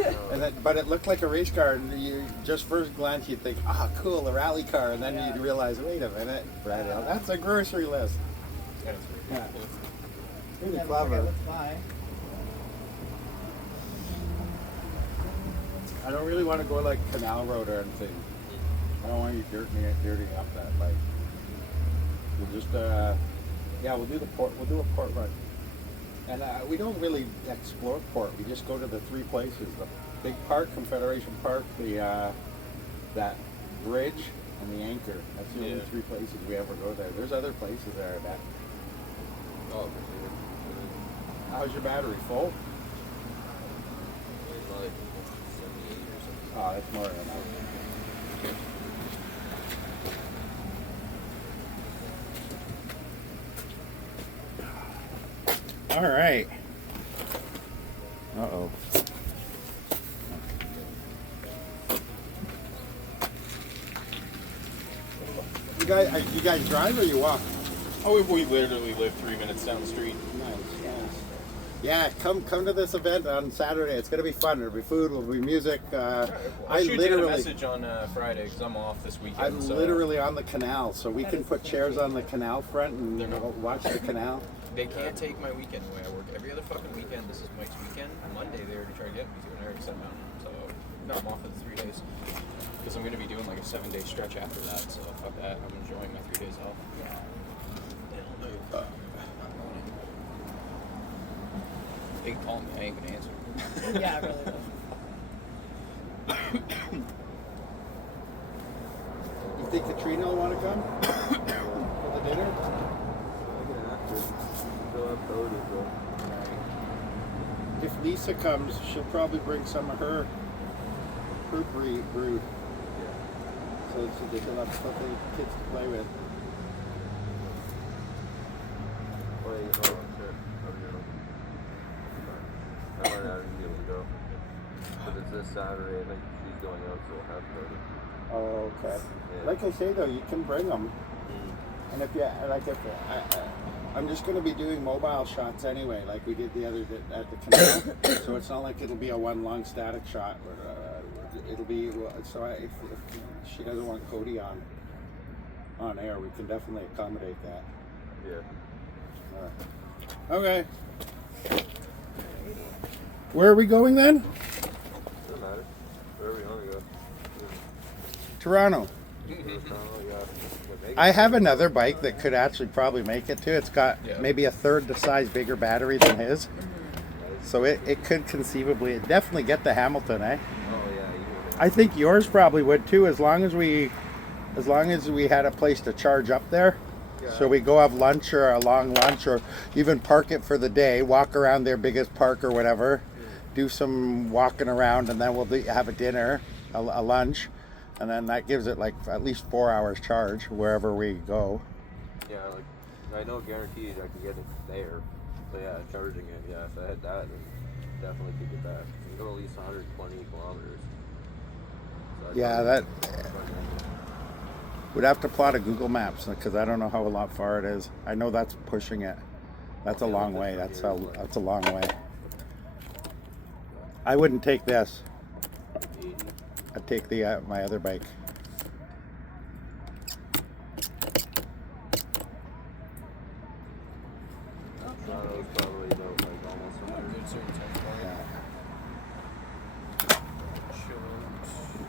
but it looked like a race car. And you just first glance, you'd think, "Ah, cool, a rally car," and then Yeah. you'd realize, "Wait a minute, bread, that's a grocery list." Yeah, it's Yeah, really Never clever. forget what's why. I don't really want to go like Canal Road or anything. I don't want you dirtying up that bike. We'll just, yeah, we'll do the port. We'll do a port run, and we don't really explore Port. We just go to the three places: the big park, Confederation Park, the that bridge, and the anchor. That's the only Yeah. three places we ever go there. There's other places there. That. Oh, for sure. How's your battery? Full? It's like 78 or something. Oh, that's more than enough. All right. Uh-oh. you guys drive or you walk? Oh, we literally live 3 minutes down the street. Nice. Yeah, come to this event on Saturday. It's gonna be fun. There'll be food. There'll be music. I'll shoot you a message on Friday because I'm off this weekend. I'm literally on the canal, so we can put chairs on the canal front and watch the canal. They can't take my weekend away. I work every other fucking weekend. This is Mike's weekend. Monday they already tried to get me to, and I already said no. So no, I'm off for the 3 days because I'm gonna be doing like a 7-day stretch after that. So fuck that. I'm enjoying my 3 days off. They can call me. I ain't gonna answer. Yeah, I really will. You think Katrina will want to come for the dinner? If Lisa comes, she'll probably bring some of her brood. So they can have something kids to play with. I might not even be able to go. But it's this Saturday. I think she's going out, so we'll have to go. Oh, okay. Yeah. Like I say though, you can bring them. And if I'm just going to be doing mobile shots anyway, like we did the other at the canal. So it's not like it'll be a one long static shot. It'll be if she doesn't want Cody on air, we can definitely accommodate that. Yeah. Okay. Where are we going then? Doesn't matter. Wherever we want to go. Toronto. I have another bike that could actually probably make it too. It's got maybe a third the size bigger battery than his. So it could conceivably definitely get the Hamilton, eh? Oh yeah. I think yours probably would too, as long as we had a place to charge up there. Yeah. So we go have lunch or a long lunch or even park it for the day, walk around their biggest park or whatever, do some walking around, and then we'll have a dinner, a lunch. And then that gives it like at least 4 hours charge wherever we go. Yeah, like I know guaranteed I can get it there. So yeah, charging it. Yeah, if I had that, then definitely could get that. You can go at least 120 kilometers. So yeah, that would have to plot a Google Maps because I don't know how far it is. I know that's pushing it. That's a long way. That's a long way. I wouldn't take this. 80. I'd take my other bike. Toronto's probably about like almost 100.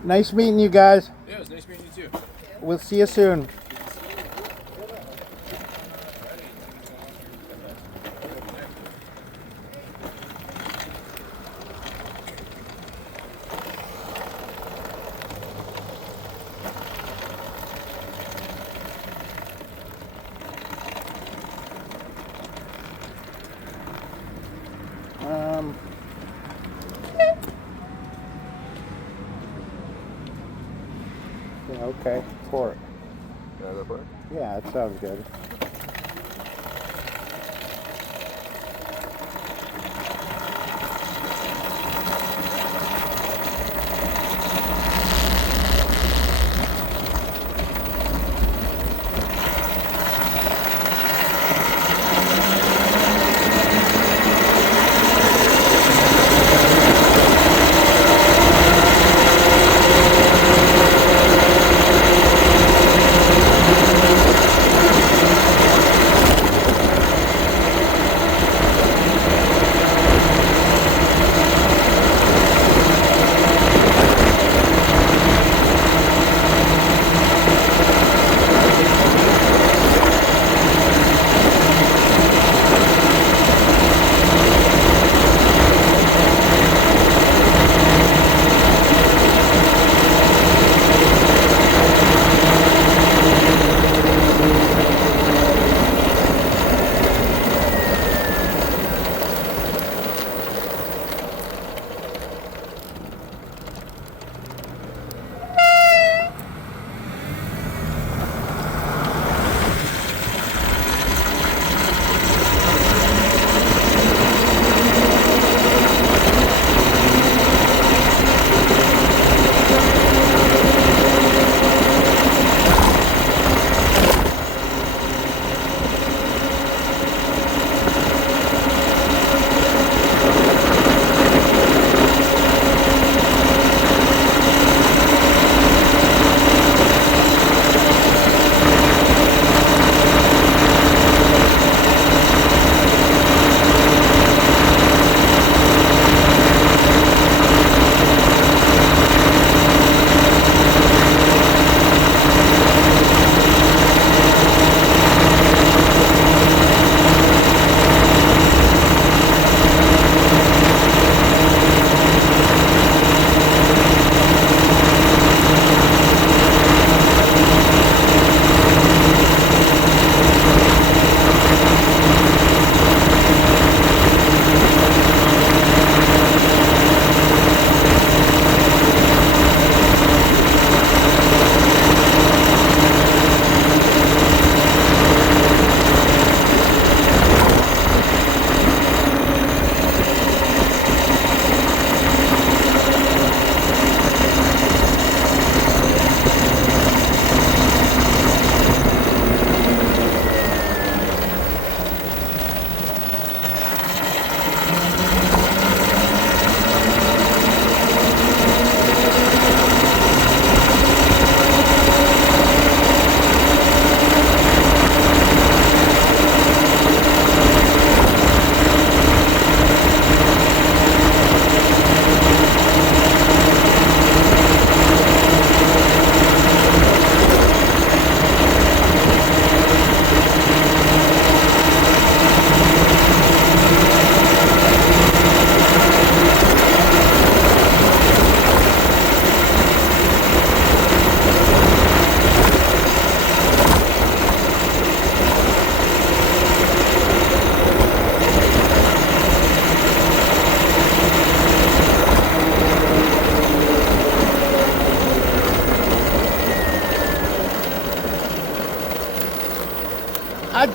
Nice meeting you guys. Yeah, it was nice meeting you too. We'll see you soon. Okay, Port. Can I go for it? Yeah, that sounds good.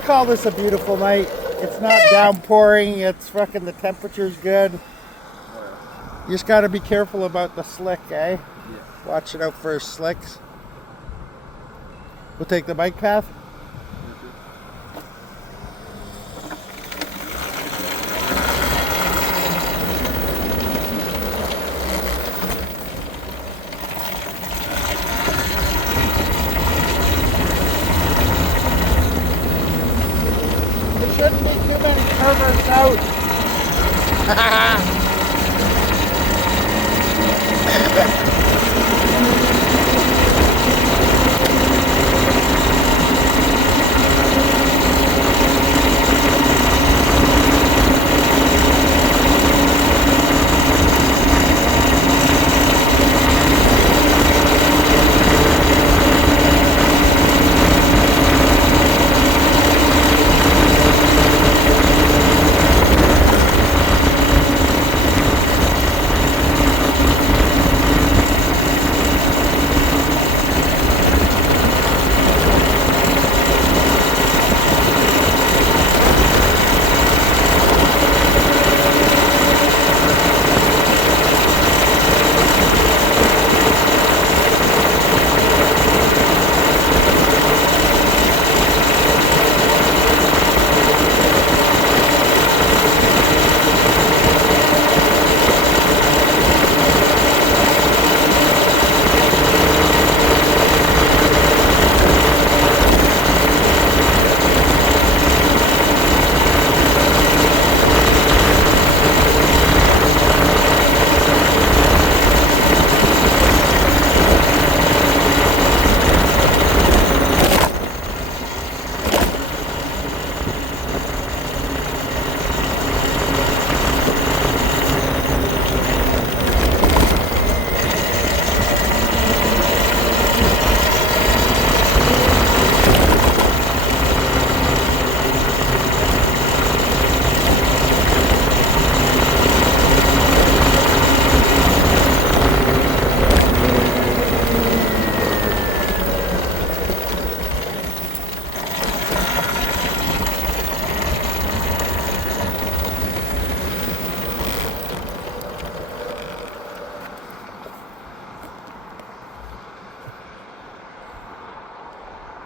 call this a beautiful night. It's not downpouring. It's fucking, the temperature's good. You just got to be careful about the slick, eh? Yeah. Watching out for slicks. We'll take the bike path. There shouldn't be too many curvers out.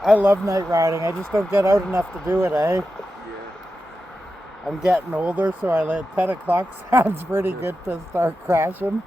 I love night riding. I just don't get out enough to do it, eh? Yeah. I'm getting older, so I let 10 o'clock sounds pretty good to start crashing.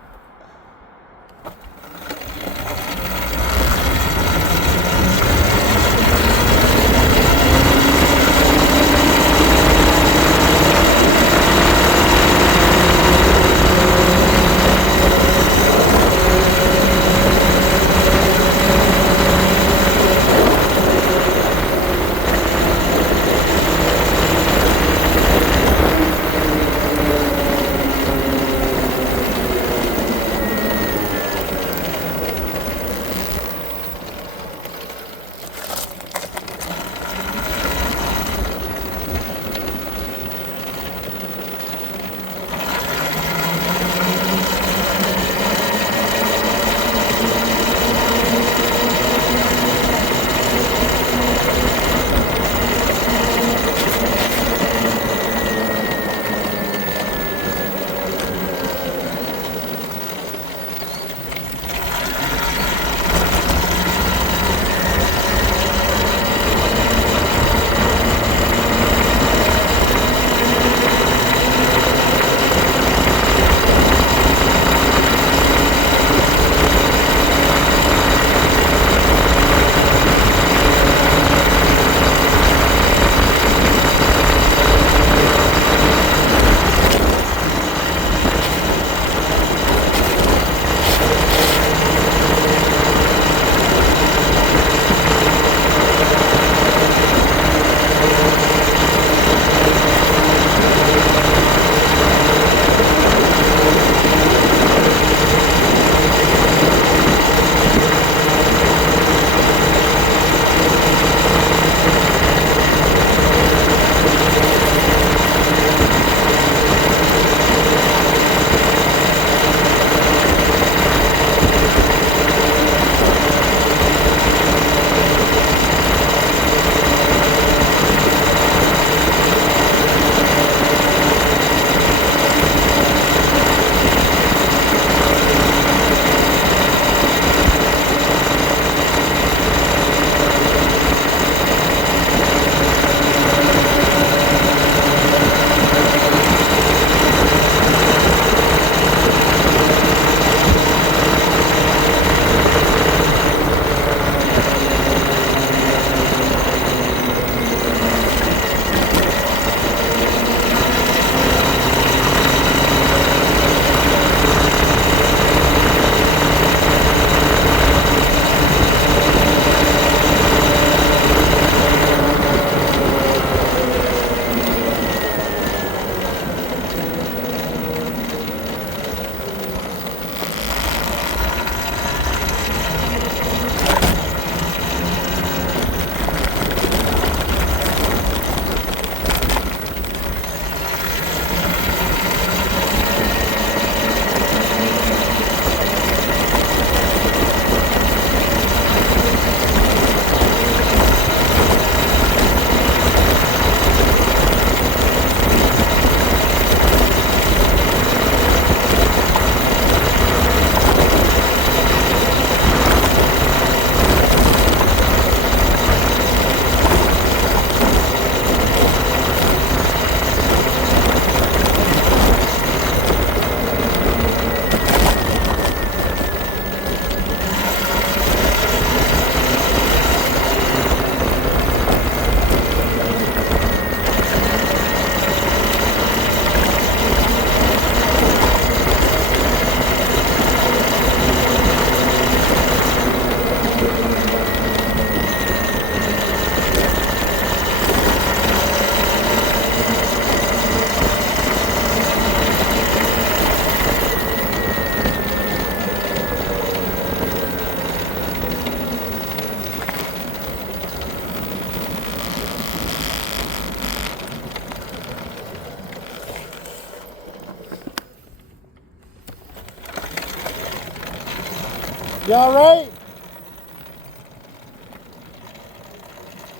You all right?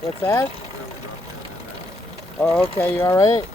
What's that? Oh, okay. You all right?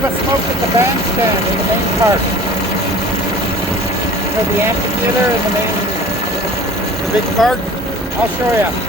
have a smoke at the bandstand in the main park. You know, the amphitheater in the big park. I'll show you.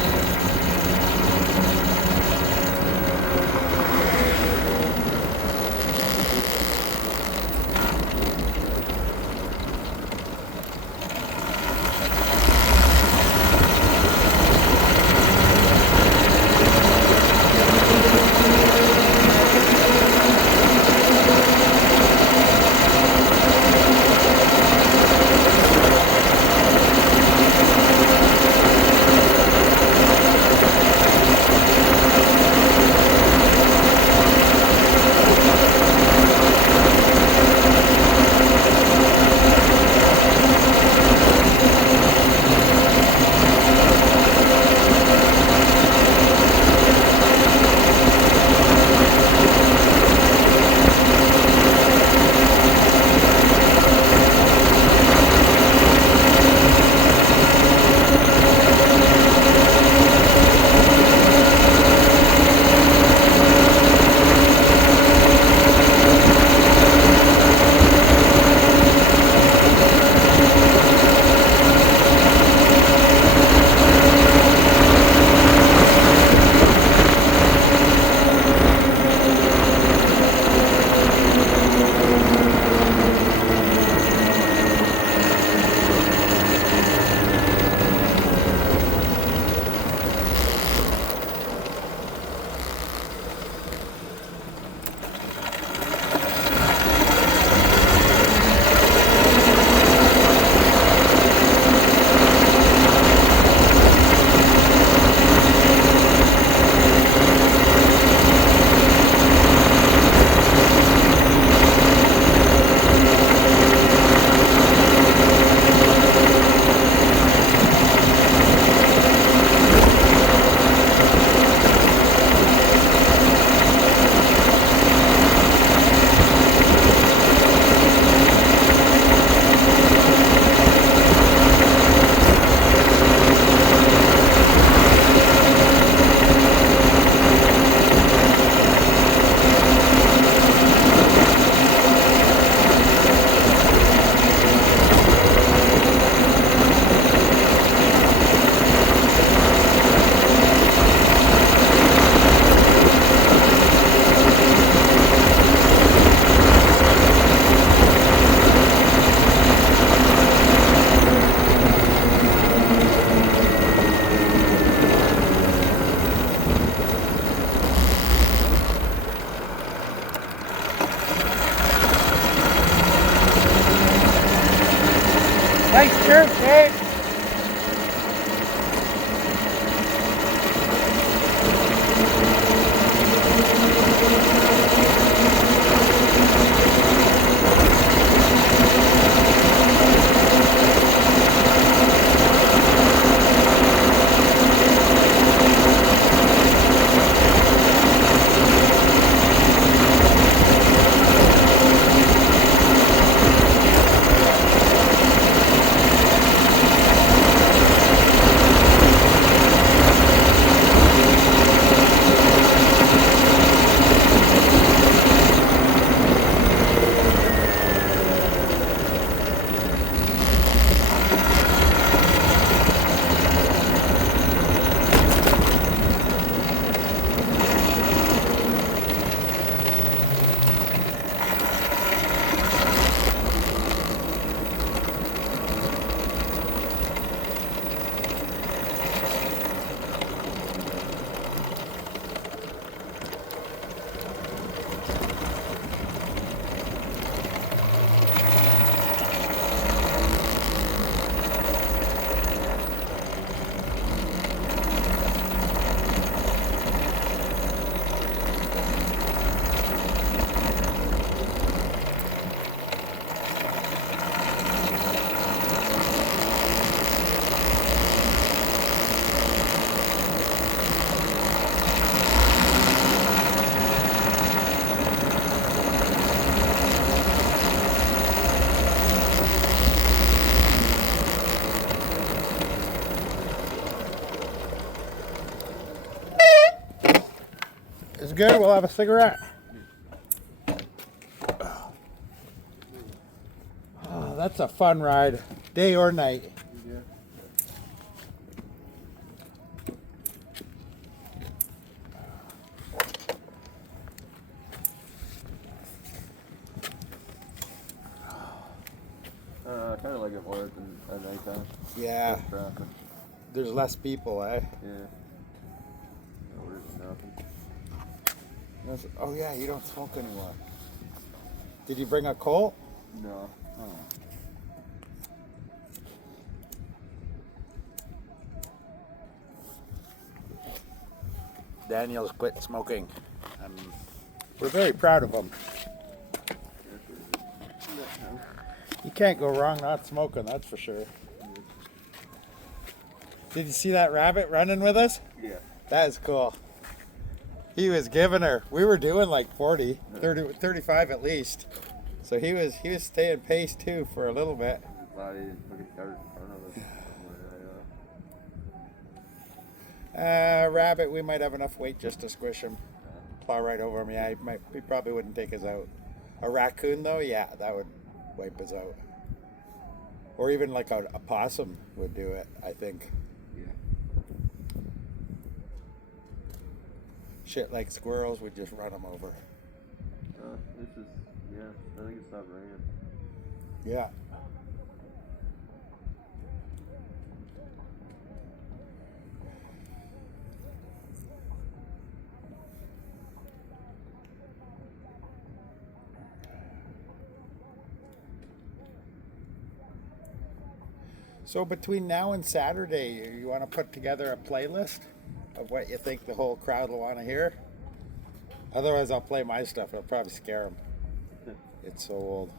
Nice church, eh? It's good. We'll have a cigarette. that's a fun ride, day or night. Yeah. I kind of like it more than at nighttime. Yeah, Less traffic. there's less people, eh? Yeah. No worries, nothing. Oh yeah, you don't smoke anymore. Did you bring a colt? No. Oh. Daniel's quit smoking. We're very proud of him. You can't go wrong not smoking, that's for sure. Did you see that rabbit running with us? Yeah. That is cool. He was giving her. We were doing like 40, 30, 35 at least. So he was staying pace too for a little bit. Glad he didn't put a cart in front of us. Rabbit, we might have enough weight just to squish him. Plow right over him. Yeah, he probably wouldn't take us out. A raccoon though, yeah, that would wipe us out. Or even like a possum would do it, I think. Yeah. Shit like squirrels would just run them over. It's just, yeah, I think it stopped raining. Yeah. So between now and Saturday, you want to put together a playlist of what you think the whole crowd will want to hear? Otherwise, I'll play my stuff. It'll probably scare them. It's so old.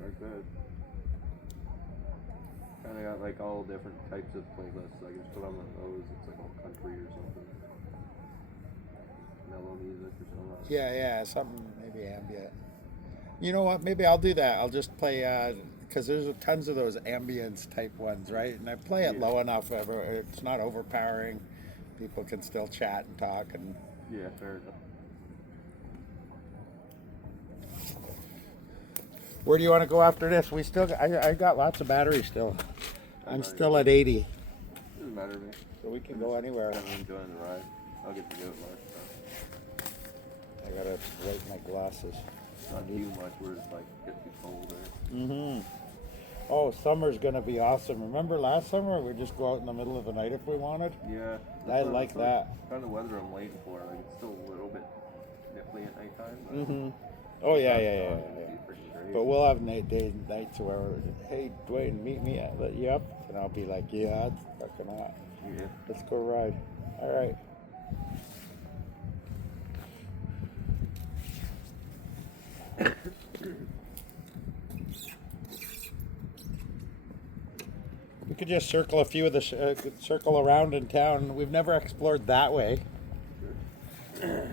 Very good. Kind of got like all different types of playlists. I can just put on one of those. It's like all country or something. Mellow music or something. Yeah, something maybe ambient. You know what? Maybe I'll do that. I'll just play, because there's tons of those ambience type ones, right? And I play it low enough where it's not overpowering. People can still chat and talk. And Yeah, fair enough. where do you want to go after this? I got lots of battery still. I'm still at 80. Doesn't matter to me. So we can go anywhere. I'm enjoying the ride. I'll get to do it much. I gotta wipe my glasses. Not too much where it's like get too cold there. Oh, summer's gonna be awesome. Remember last summer we just go out in the middle of the night if we wanted? Yeah. I like that. Kind of weather I'm waiting for. Like it's still a little bit nipply at nighttime. But Oh yeah. it'd be pretty great. But we'll have nights where, hey Dwayne, meet me at you up, and I'll be like, yeah, it's fucking hot. Yeah. Let's go ride. All right. We could just circle a few of the circle around in town. We've never explored that way. Yeah,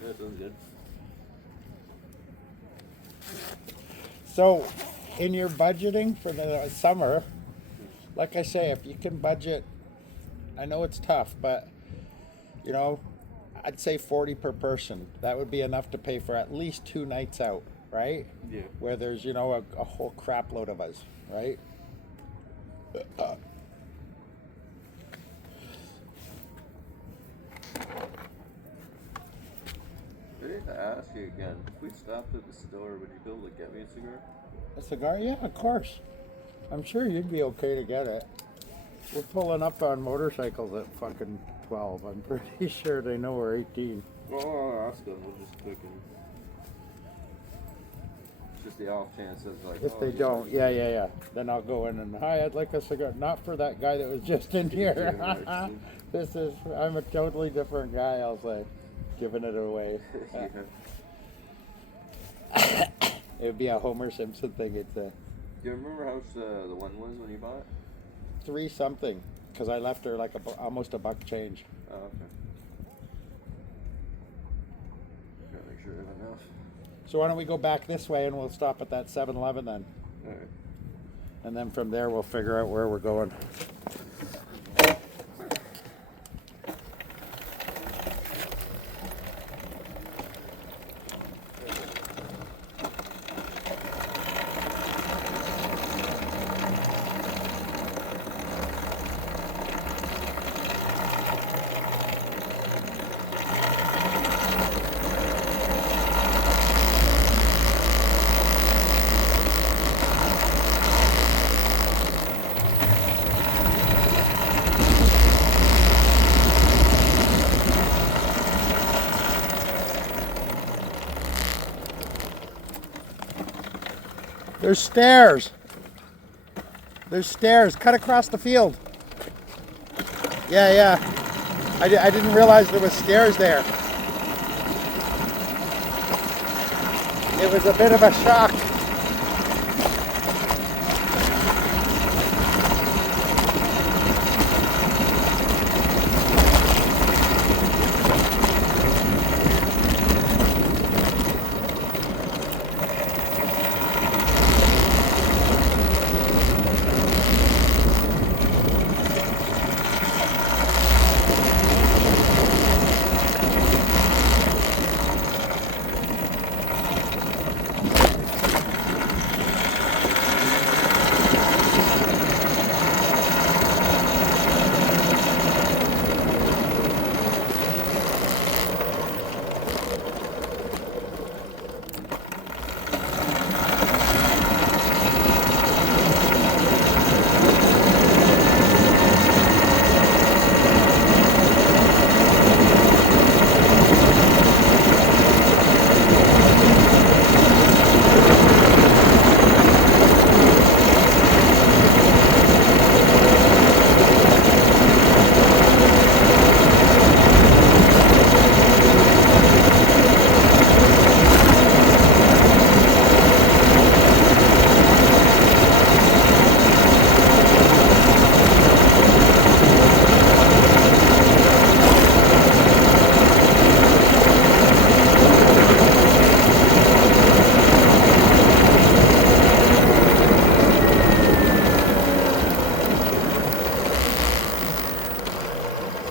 that sounds good. So, in your budgeting for the summer, like I say, if you can budget, I know it's tough, but you know, I'd say 40 per person. That would be enough to pay for at least 2 nights out, right? Yeah. Where there's, you know, a whole crap load of us, right? I need to ask you again. If we stopped at the store, would you be able to get me a cigar? A cigar? Yeah, of course. I'm sure you'd be okay to get it. We're pulling up on motorcycles at fucking 12. I'm pretty sure they know we're 18. Well, I'll ask them. We'll just click and... Just the off chance that like... If they don't, yeah. Then I'll go in and, hi, I'd like a cigar. Not for that guy that was just in here. I'm a totally different guy, I'll say. Giving it away. Yeah. It would be a Homer Simpson thing. It's a Do you remember how much the one was when you bought it? 3 something, because I left her like almost a buck change. Oh, okay. Gotta make sure I have enough. So why don't we go back this way and we'll stop at that 7-Eleven then. Alright. And then from there we'll figure out where we're going. There's stairs. There's stairs. Cut across the field. Yeah. I didn't realize there was stairs there. It was a bit of a shock.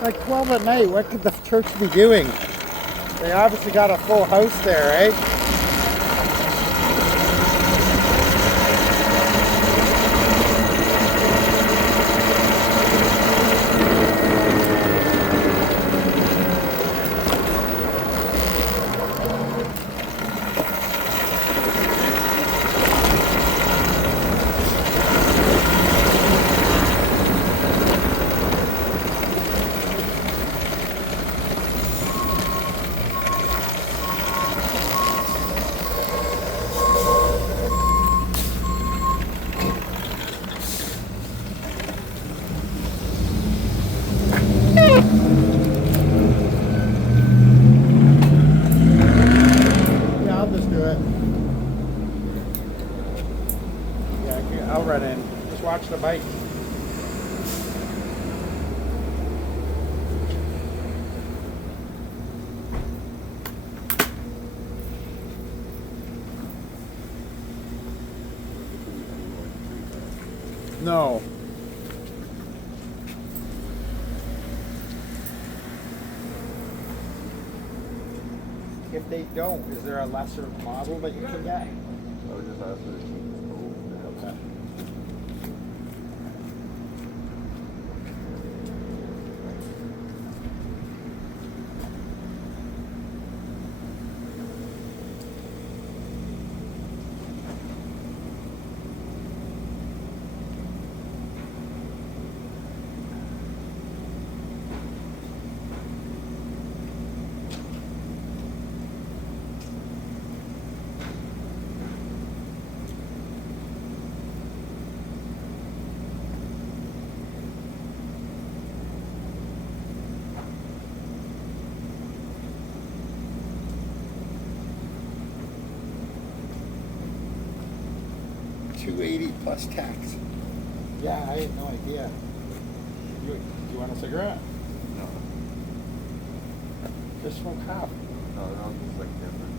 Like 12 at night, what could the church be doing? They obviously got a full house there, eh? I'll run in. Just watch the bike. No. If they don't, is there a lesser model that you can get? I would just ask for the cheapest colt to have. Okay. $280 plus tax. Yeah, I had no idea. You want a cigarette? No. Just smoke half. No, it's like different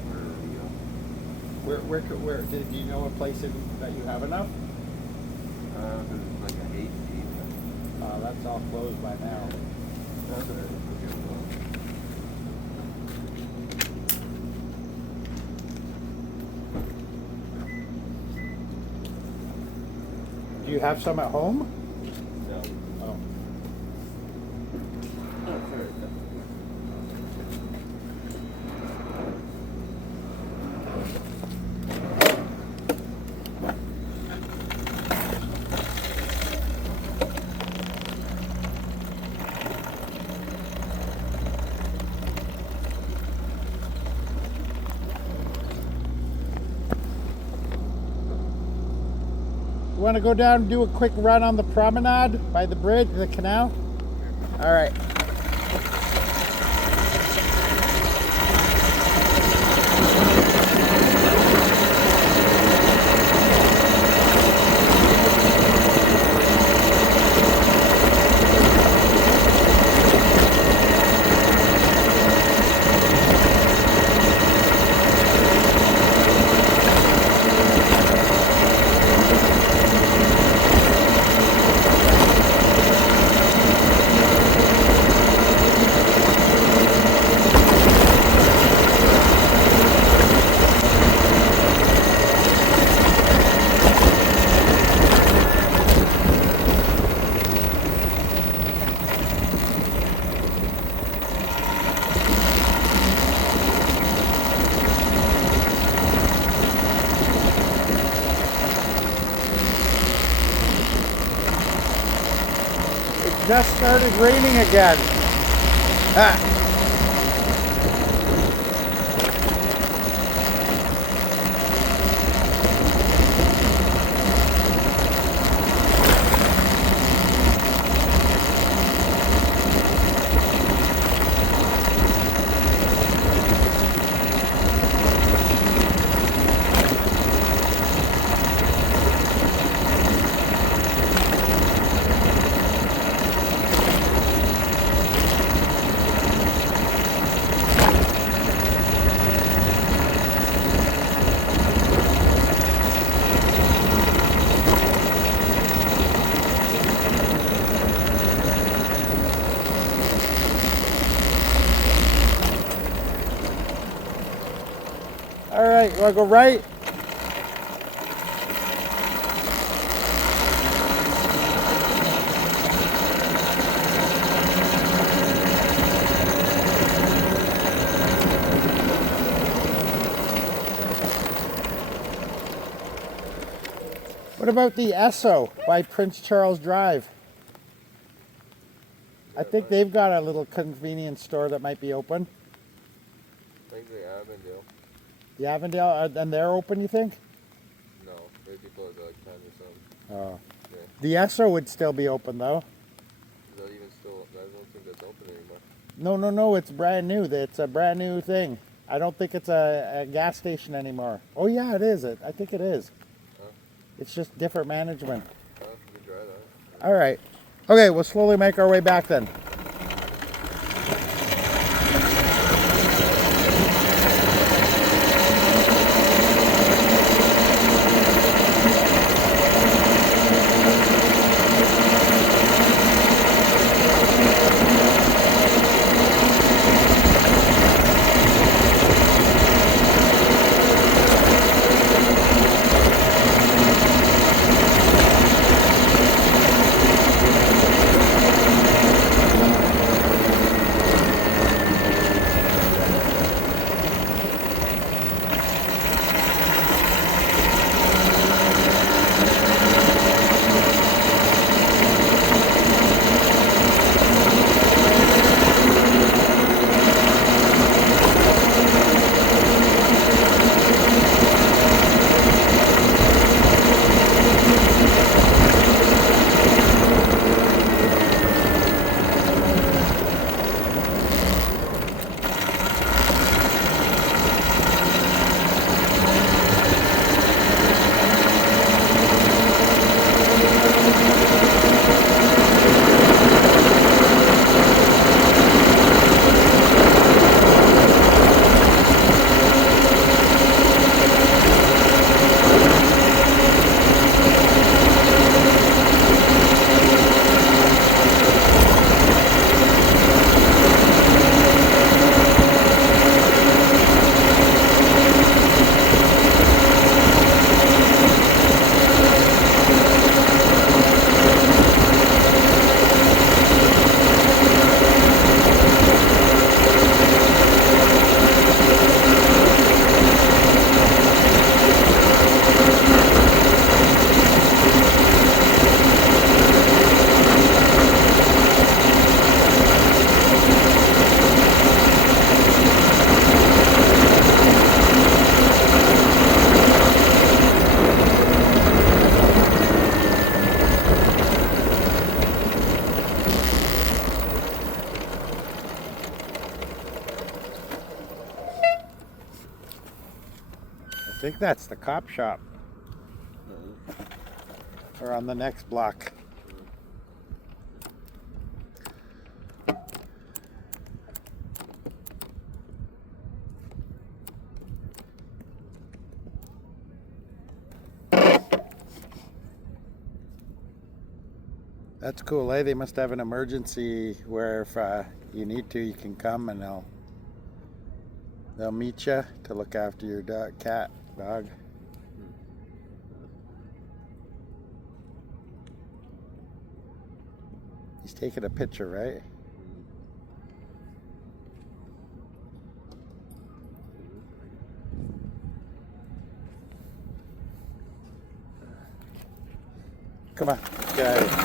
Where do you know a place that you have enough? There's like an 8 feet. That's all closed by now. That's it. Do you have some at home? No. Oh. want to go down and do a quick run on the promenade by the bridge, the canal? All right. Just started raining again. Ah. All right, you want to go right? What about the Esso by Prince Charles Drive? I think they've got a little convenience store that might be open. I think the Avondale. The Avondale, and they're open, you think? No, maybe closed at like 10 or something. Oh. Yeah. The Esso would still be open though. Is that even still? I don't think that's open anymore. No, it's brand new. It's a brand new thing. I don't think it's a gas station anymore. Oh yeah, it is. I think it is. Huh? It's just different management. Huh? You can try that. All right. Okay, we'll slowly make our way back then. think that's the cop shop. Or on the next block. That's cool, eh? They must have an emergency where if you need to, you can come and they'll meet you to look after your dog. He's taking a picture, right? Come on, get out of here.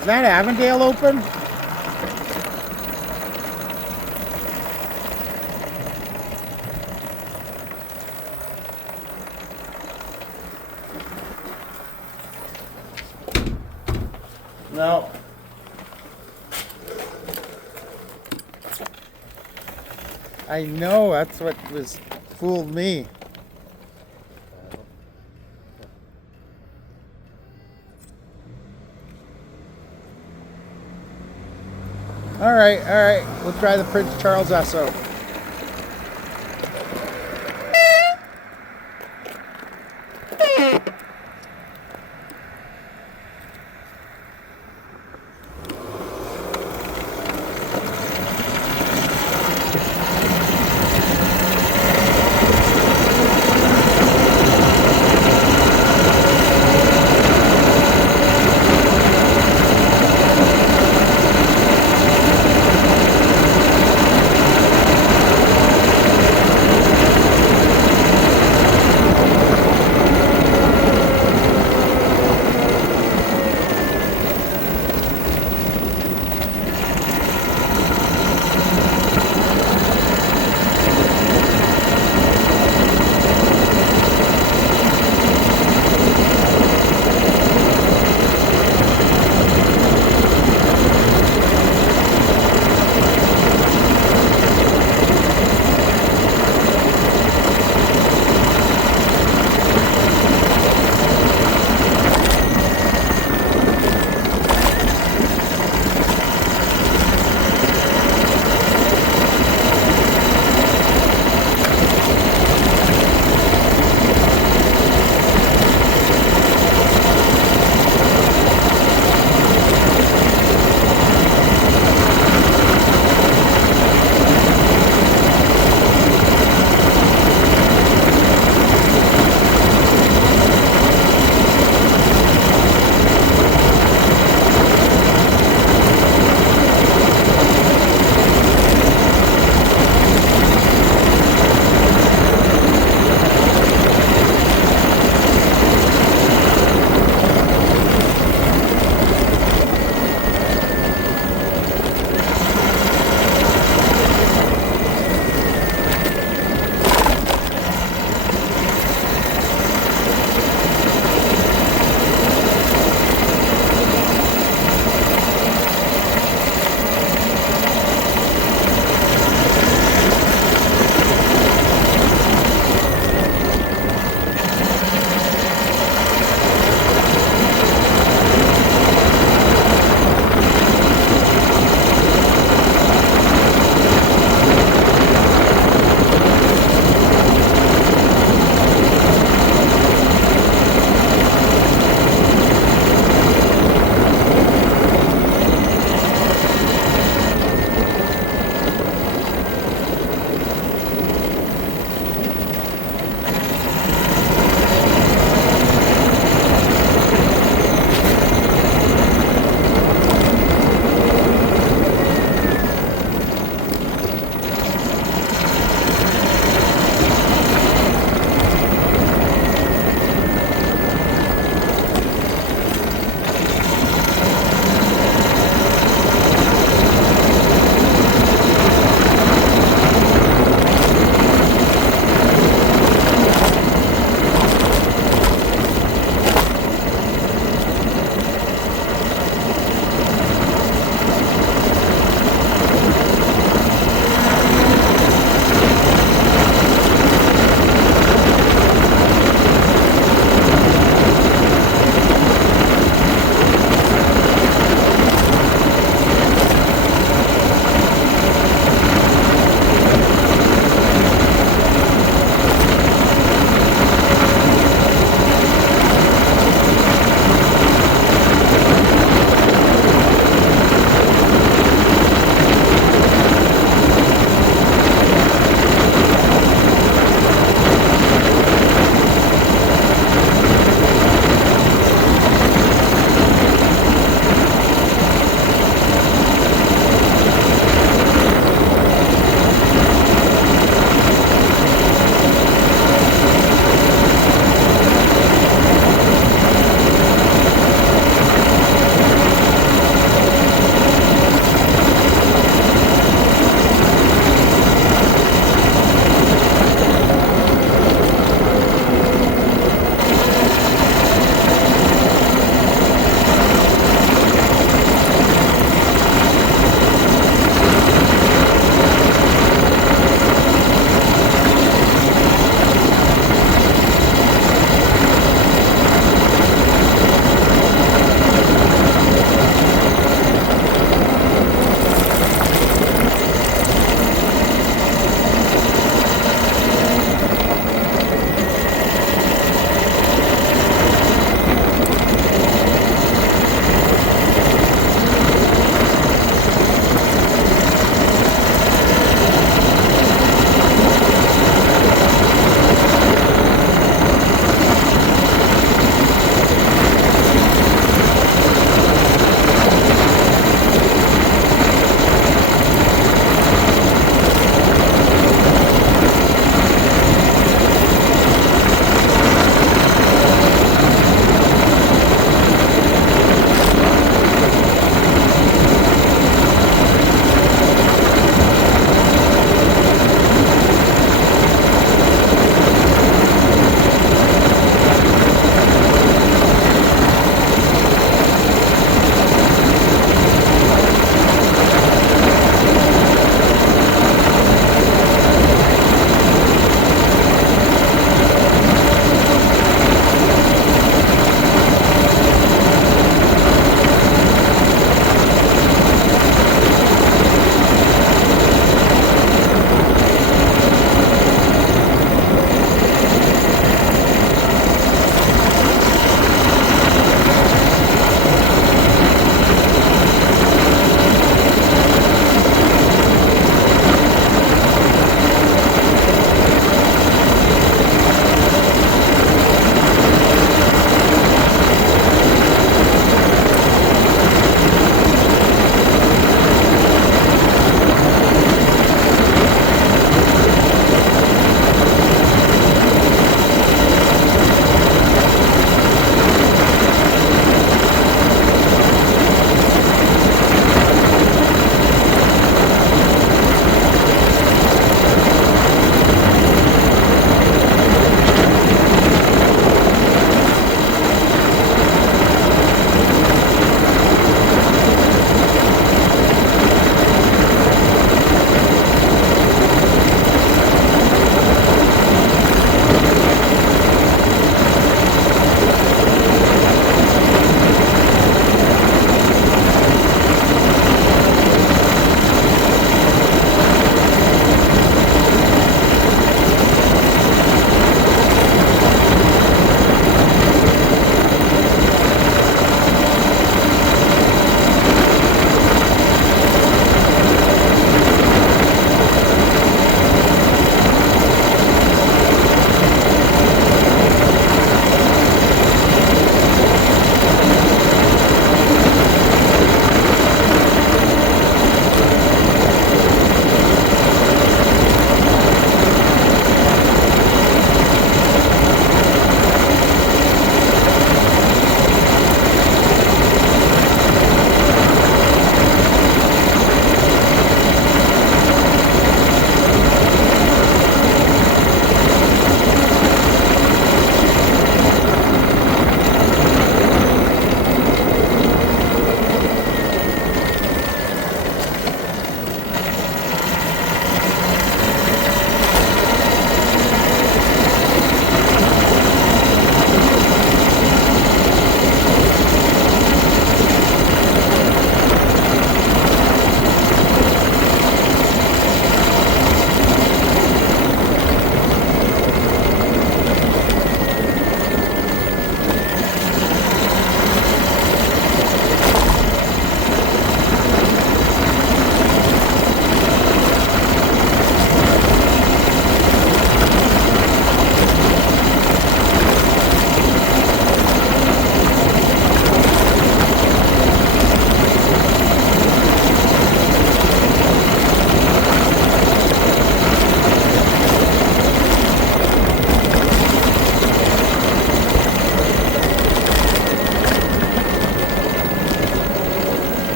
Is that Avondale open? No. I know, that's what was fooled me. All right, we'll try the Prince Charles Esso.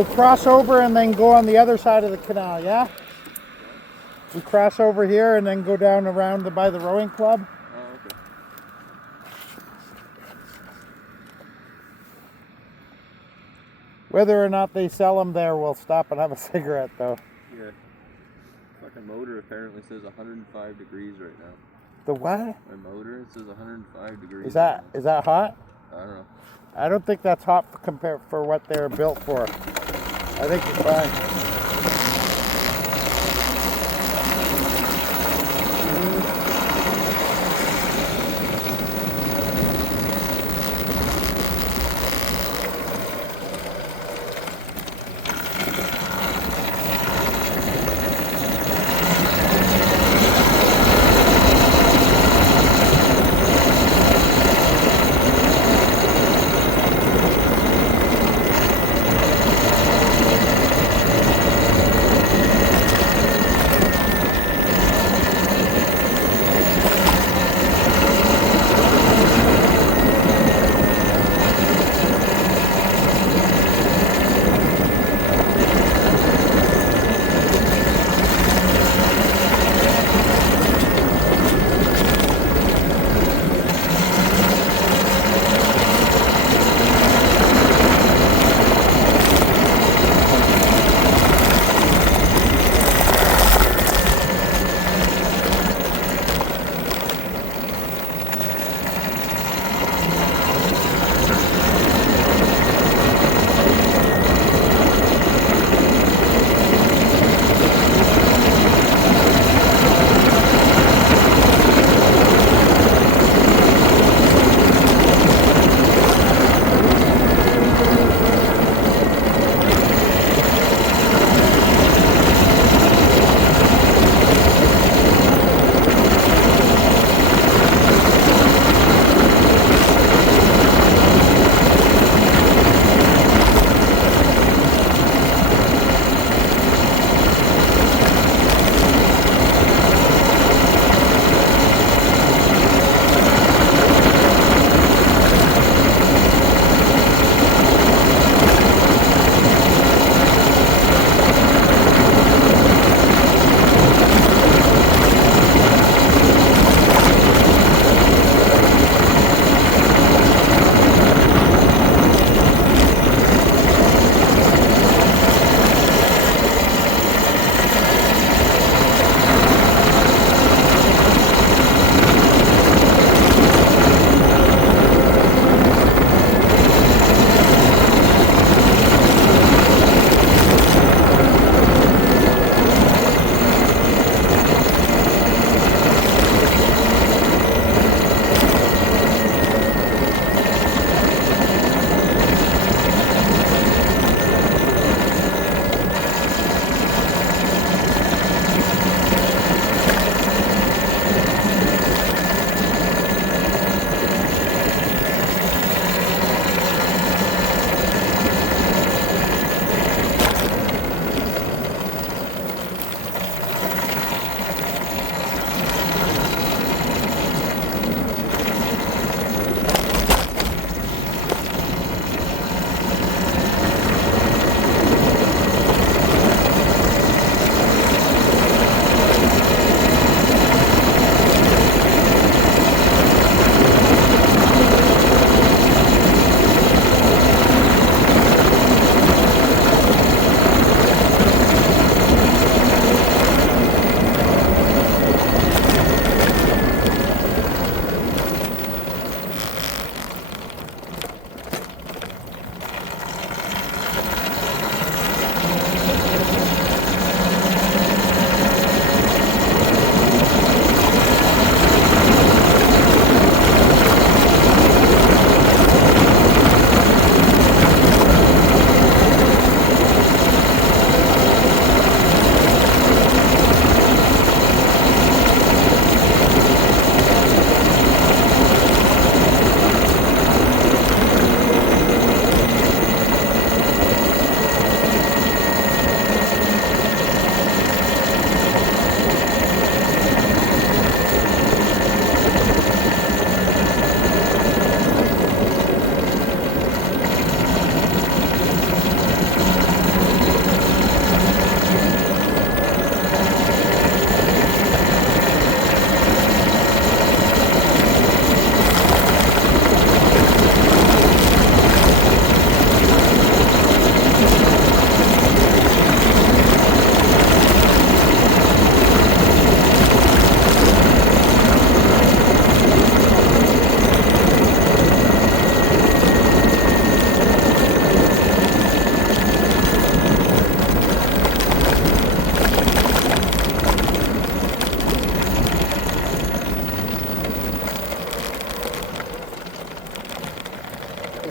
We'll cross over and then go on the other side of the canal, yeah? We cross over here and then go down around by the rowing club. Oh, okay. Whether or not they sell them there, we'll stop and have a cigarette though. Yeah. Fucking motor apparently says 105 degrees right now. The what? My motor, it says 105 degrees. Is that hot? I don't know. I don't think that's hot compared for what they're built for. I think it's fine.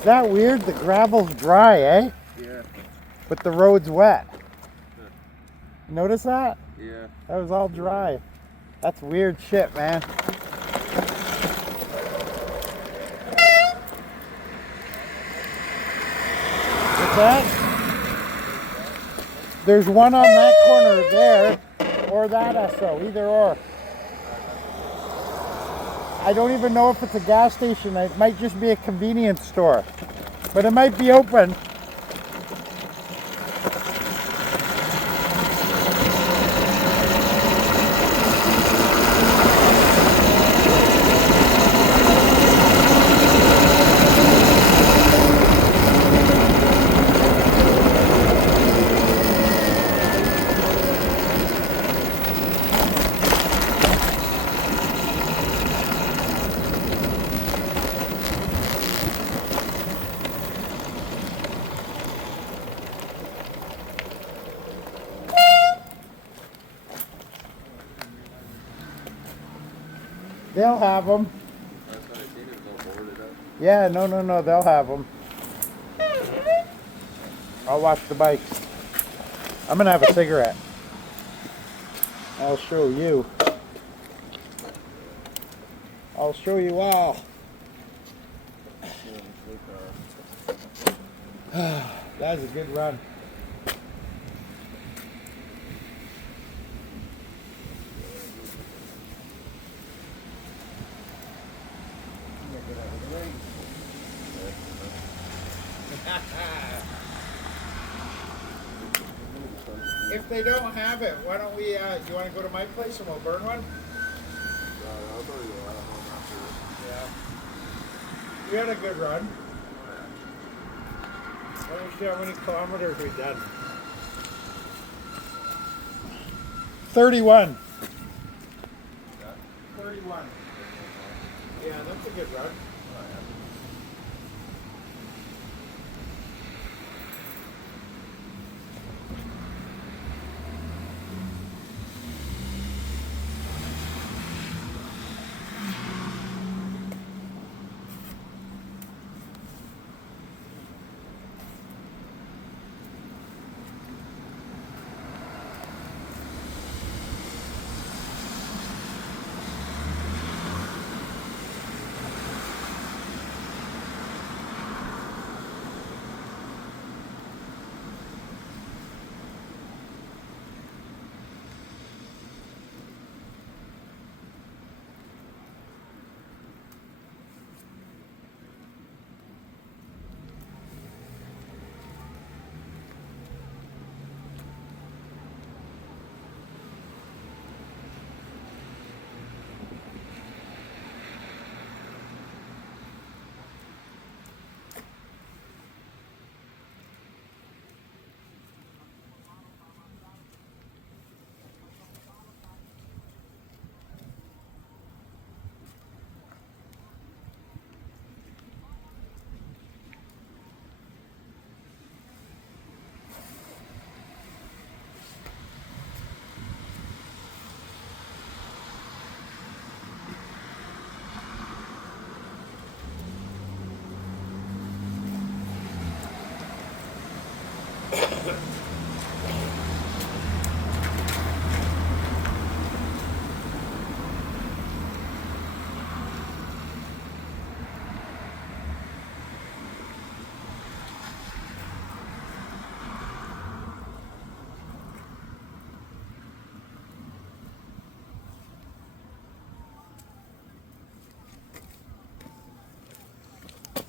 that weird? The gravel's dry, eh? Yeah. But the road's wet. Notice that? Yeah. That was all dry. That's weird shit, man. What's that? There's one on that corner there, or that SO, either or. I don't even know if it's a gas station. It might just be a convenience store, but it might be open. They'll have them. Yeah, no, they'll have them. I'll watch the bikes. I'm gonna have a cigarette. I'll show you. I'll show you all. That was a good run. If they don't have it, why don't we, you want to go to my place and we'll burn one? I'll go to the home after Yeah. We had a good run. Let me see how many kilometers we've done. 31. 31. Yeah, that's a good run.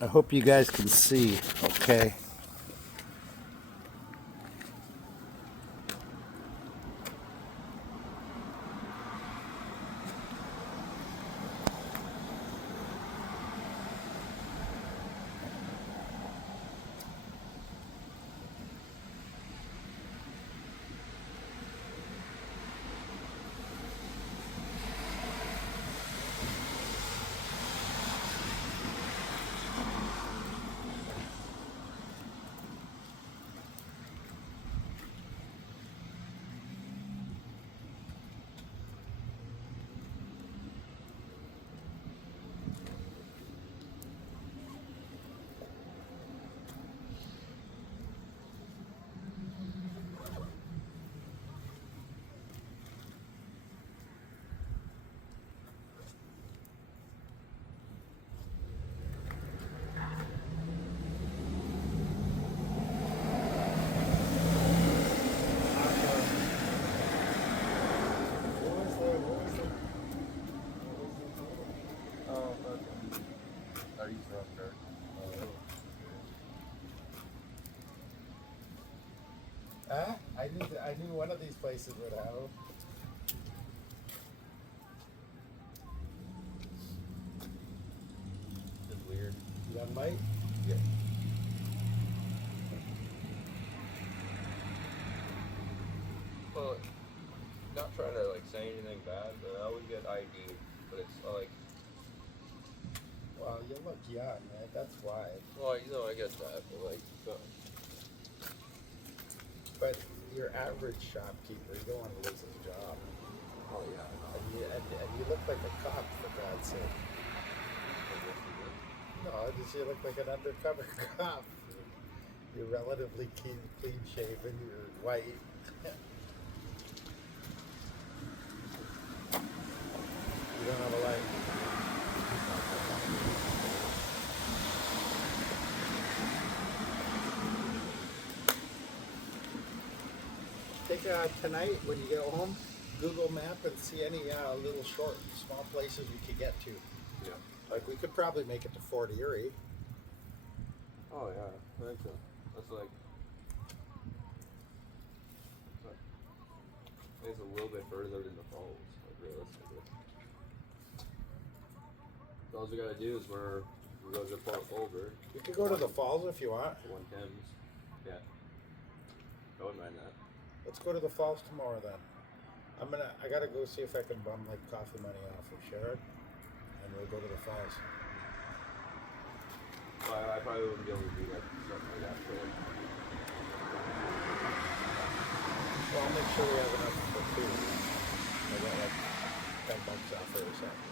I hope you guys can see, okay? I knew one of these places would have them. It's weird. Young Mike? Yeah. Well, not trying to like say anything bad, but I always get ID, but it's like, Well, you look young, man. That's why. well, you know, I get that, but like, But your average shopkeeper, you don't want to lose his job. oh yeah, And you look like a cop, for God's sake. No, you look like an undercover cop. You're relatively clean shaven, you're white. You don't have a light. Take tonight when you get home, Google Map and see any little small places we could get to. yeah. Like we could probably make it to Fort Erie. Oh yeah, I think so. That's like, it's a little bit further than the falls, like realistically. All we gotta do is we go to Port Colborne. We could go to the falls if you want. 110s. Yeah. I wouldn't mind that. Let's go to the falls tomorrow then. I gotta go see if I can bum like coffee money off of Sharon, and we'll go to the falls. Well, I probably wouldn't be able to do like something like that for like, Well, I'll make sure we have enough for food. I got like $10 off her or something.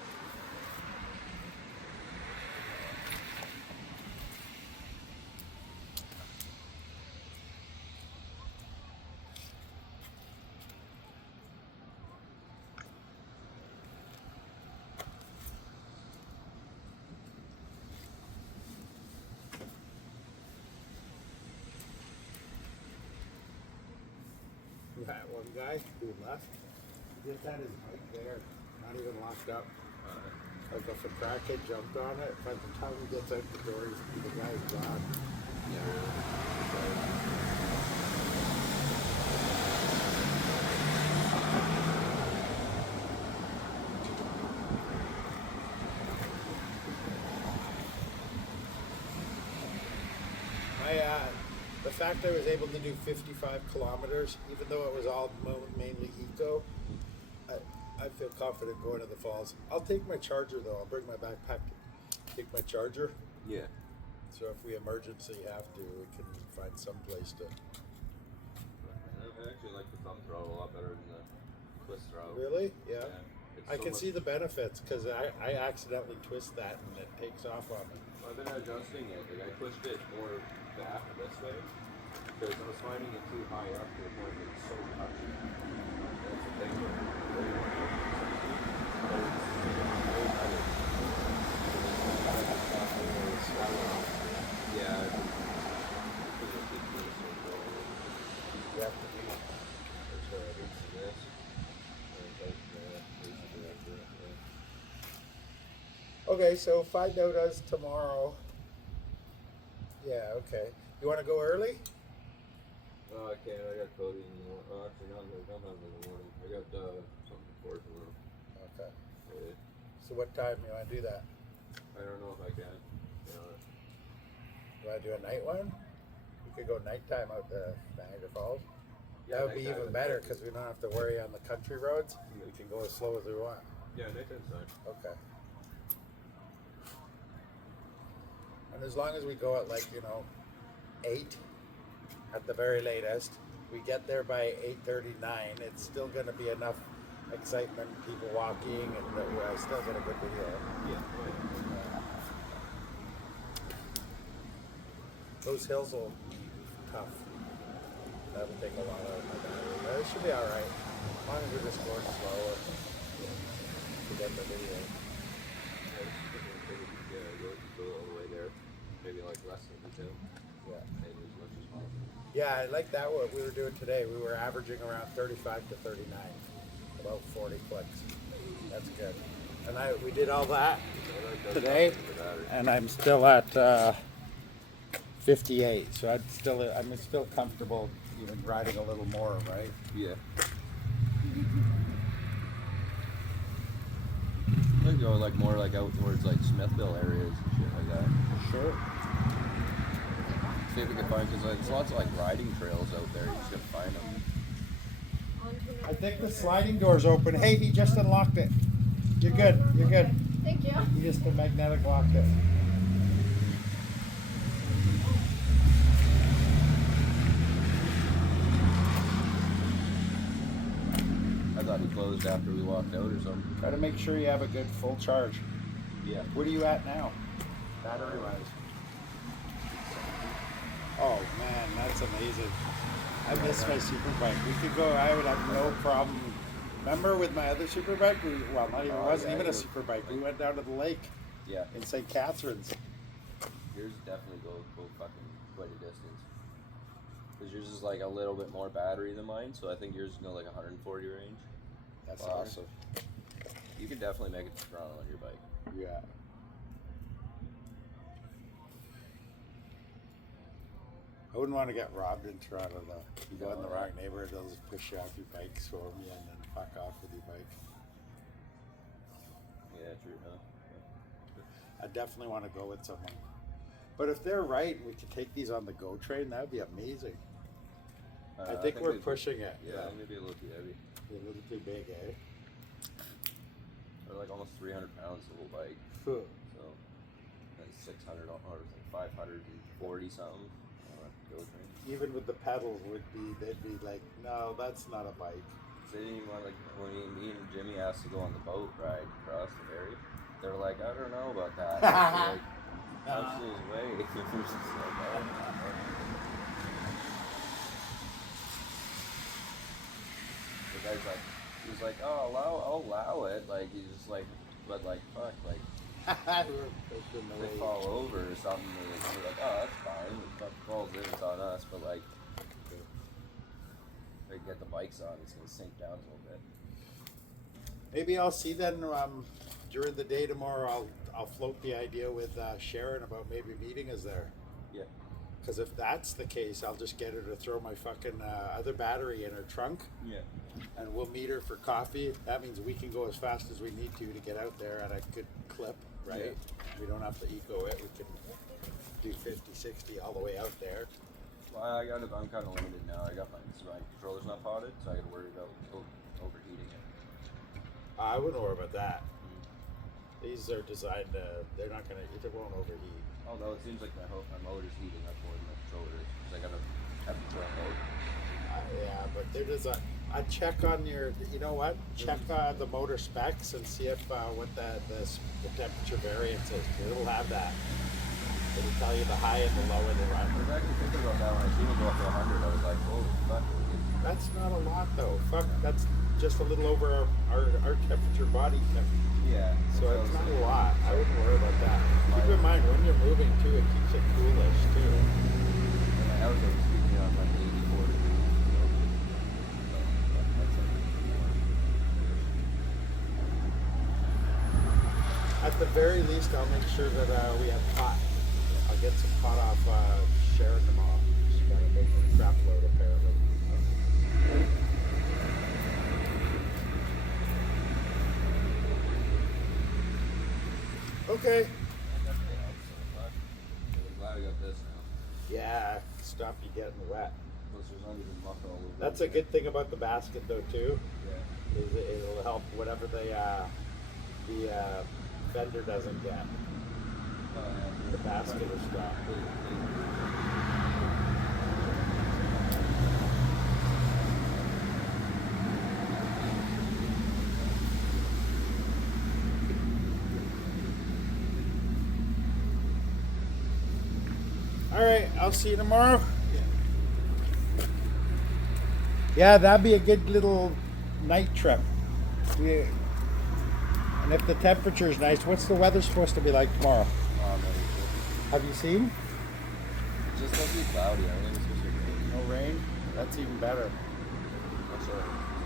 That one guy who left, he just had his bike there, not even locked up. Like if a crackhead jumped on it, by the time he gets out the door, the guy's gone. The fact I was able to do 55 kilometers, even though it was all mainly eco, I feel confident going to the falls. I'll take my charger though. I'll bring my backpack. Take my charger. yeah. So if we emergency have to, we can find some place to. I actually like the thumb throttle a lot better than the twist throttle. Really? Yeah. It's I so can much- see the benefits because I accidentally twist that and it takes off on me. I've been adjusting it. Like I pushed it more back this way because I was finding it too high up to the point where it's so touchy. That's the thing. Yeah. You have to do. Okay, so find out us tomorrow. Yeah, okay. You want to go early? Oh, I can't. I got Cody in the morning. Oh, actually, not in the morning. I got something for tomorrow. Okay. Yeah. So what time you want to do that? I don't know if I can. You want to do a night one? We could go nighttime out to Niagara Falls. Yeah, That would be nighttime even is better good. because we don't have to worry on the country roads. We can go as slow as we want. Yeah, nighttime's fine. Okay. And as long as we go at 8 at the very latest, we get there by 8:39. It's still going to be enough excitement, people walking, and that I still get a good video. Yeah. Those hills will be tough. That'll take a lot out of my battery, but it should be all right. As long as we're just going slow to get the video. Yeah, go all the way there. Maybe like less than 2. Yeah. Maybe as much as possible. Yeah, I like that what we were doing today. We were averaging around 35 to 39, about 40 clicks. That's good. And we did all that today, and I'm still at 58. So I'm still comfortable even riding a little more, right? Yeah. I'd go like more like out towards like Smithville areas and shit like that. Sure. See if we can find, because there's lots of like riding trails out there. You just gotta find them. I think the sliding door's open. Hey, he just unlocked it. You're good. You're good. Thank you. He just magnetic locked it. I thought he closed after we walked out or something. Try to make sure you have a good full charge. Yeah. What are you at now? Battery wise. Oh man, that's amazing. I miss my super bike. We could go, I would have no problem. Remember with my other super bike? Well, not even, wasn't even a super bike. We went down to the lake Yeah. in St. Catharines. Yours definitely go fucking quite a distance. Because yours is like a little bit more battery than mine, so I think yours is go like 140 range. That's Wow. awesome. You can definitely make it to Toronto on your bike. Yeah. I wouldn't want to get robbed in Toronto though. You go in the wrong neighborhood, they'll just push you off your bike, storm you, and then fuck off with your bike. Yeah, true, huh? I definitely want to go with someone. But if they're right, we could take these on the GO train. That would be amazing. I think we're pushing it. Yeah, maybe a little too heavy. A little too big, eh? They're like almost 300 pounds the whole bike. Phew. So that's 600 or like 540 something on a GO train. Even with the pedals, they'd be like, no, that's not a bike. So they didn't even want, like, when me and Jimmy asked to go on the boat ride across the ferry, they were like, I don't know about that. Like, that's his way. It was just like, oh. The guy's like, he was like, oh, I'll allow it. Like, he's just like, but like, fuck, like, We're pushing the they weight. fall over or something. They're like, oh, that's fine. If it falls in, it's on us. But like, if they get the bikes on, it's gonna sink down a little bit. Maybe I'll see then during the day tomorrow. I'll float the idea with Sharon about maybe meeting us there. Yeah. Because if that's the case, I'll just get her to throw my fucking other battery in her trunk, Yeah. and we'll meet her for coffee. That means we can go as fast as we need to get out there at a good clip, right? Yeah. We don't have to eco it. We can do 50, 60 all the way out there. Well, I'm kind of limited now. I got my controller's not potted, so I got to worry about overheating it. I wouldn't worry about that. These are designed to, they're not gonna, it won't overheat. Although it seems like my motor's heating up more than my controller is, because I got to have the control mode. Yeah, but they're designed, I check on your, you know what? Check the motor specs and see if what the temperature variance is. It'll have that. It'll tell you the high and the low and the I run. was actually thinking about that when I seen it go up to 100. I was like, holy fuck. That's not a lot though. Fuck, that's just a little over our temperature, body temperature. Yeah. So it's not a lot. I wouldn't worry about that. Keep in mind when you're moving too, it keeps it coolish too. And my house was keeping me on like 84 degrees. So that's like At the very least, I'll make sure that we have pot. I'll get some pot off Sharon tomorrow. She's got a big crap load apparently. Okay. I'm glad I got this now. Yeah, stop you getting wet. Plus there's not even muck all over. That's a good thing about the basket though too. Yeah. Is it'll help whatever the fender doesn't get. The basket is strong. All right, I'll see you tomorrow. Yeah, that'd be a good little night trip. Yeah. And if the temperature's nice, what's the weather supposed to be like tomorrow? Have you seen? It's just supposed to be cloudy. I think it's supposed to be rain. No rain? That's even better. That's right.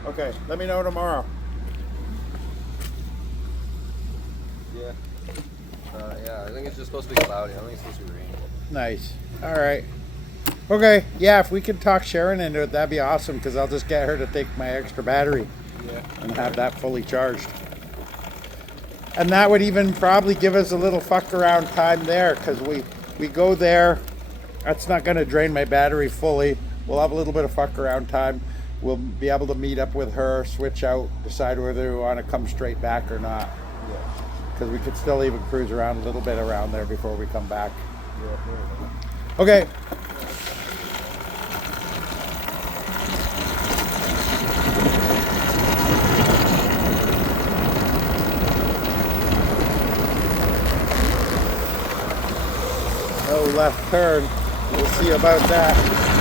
Okay, let me know tomorrow. Yeah. Yeah, I think it's just supposed to be cloudy. I don't think it's supposed to be raining. Nice. All right. Okay, yeah, if we could talk Sharon into it, that'd be awesome, because I'll just get her to take my extra battery and have that fully charged. And that would even probably give us a little fuck around time there, because we go there. That's not going to drain my battery fully. We'll have a little bit of fuck around time. We'll be able to meet up with her, switch out, decide whether we want to come straight back or not. Because we could still even cruise around a little bit around there before we come back. Okay. No left turn. We'll see about that.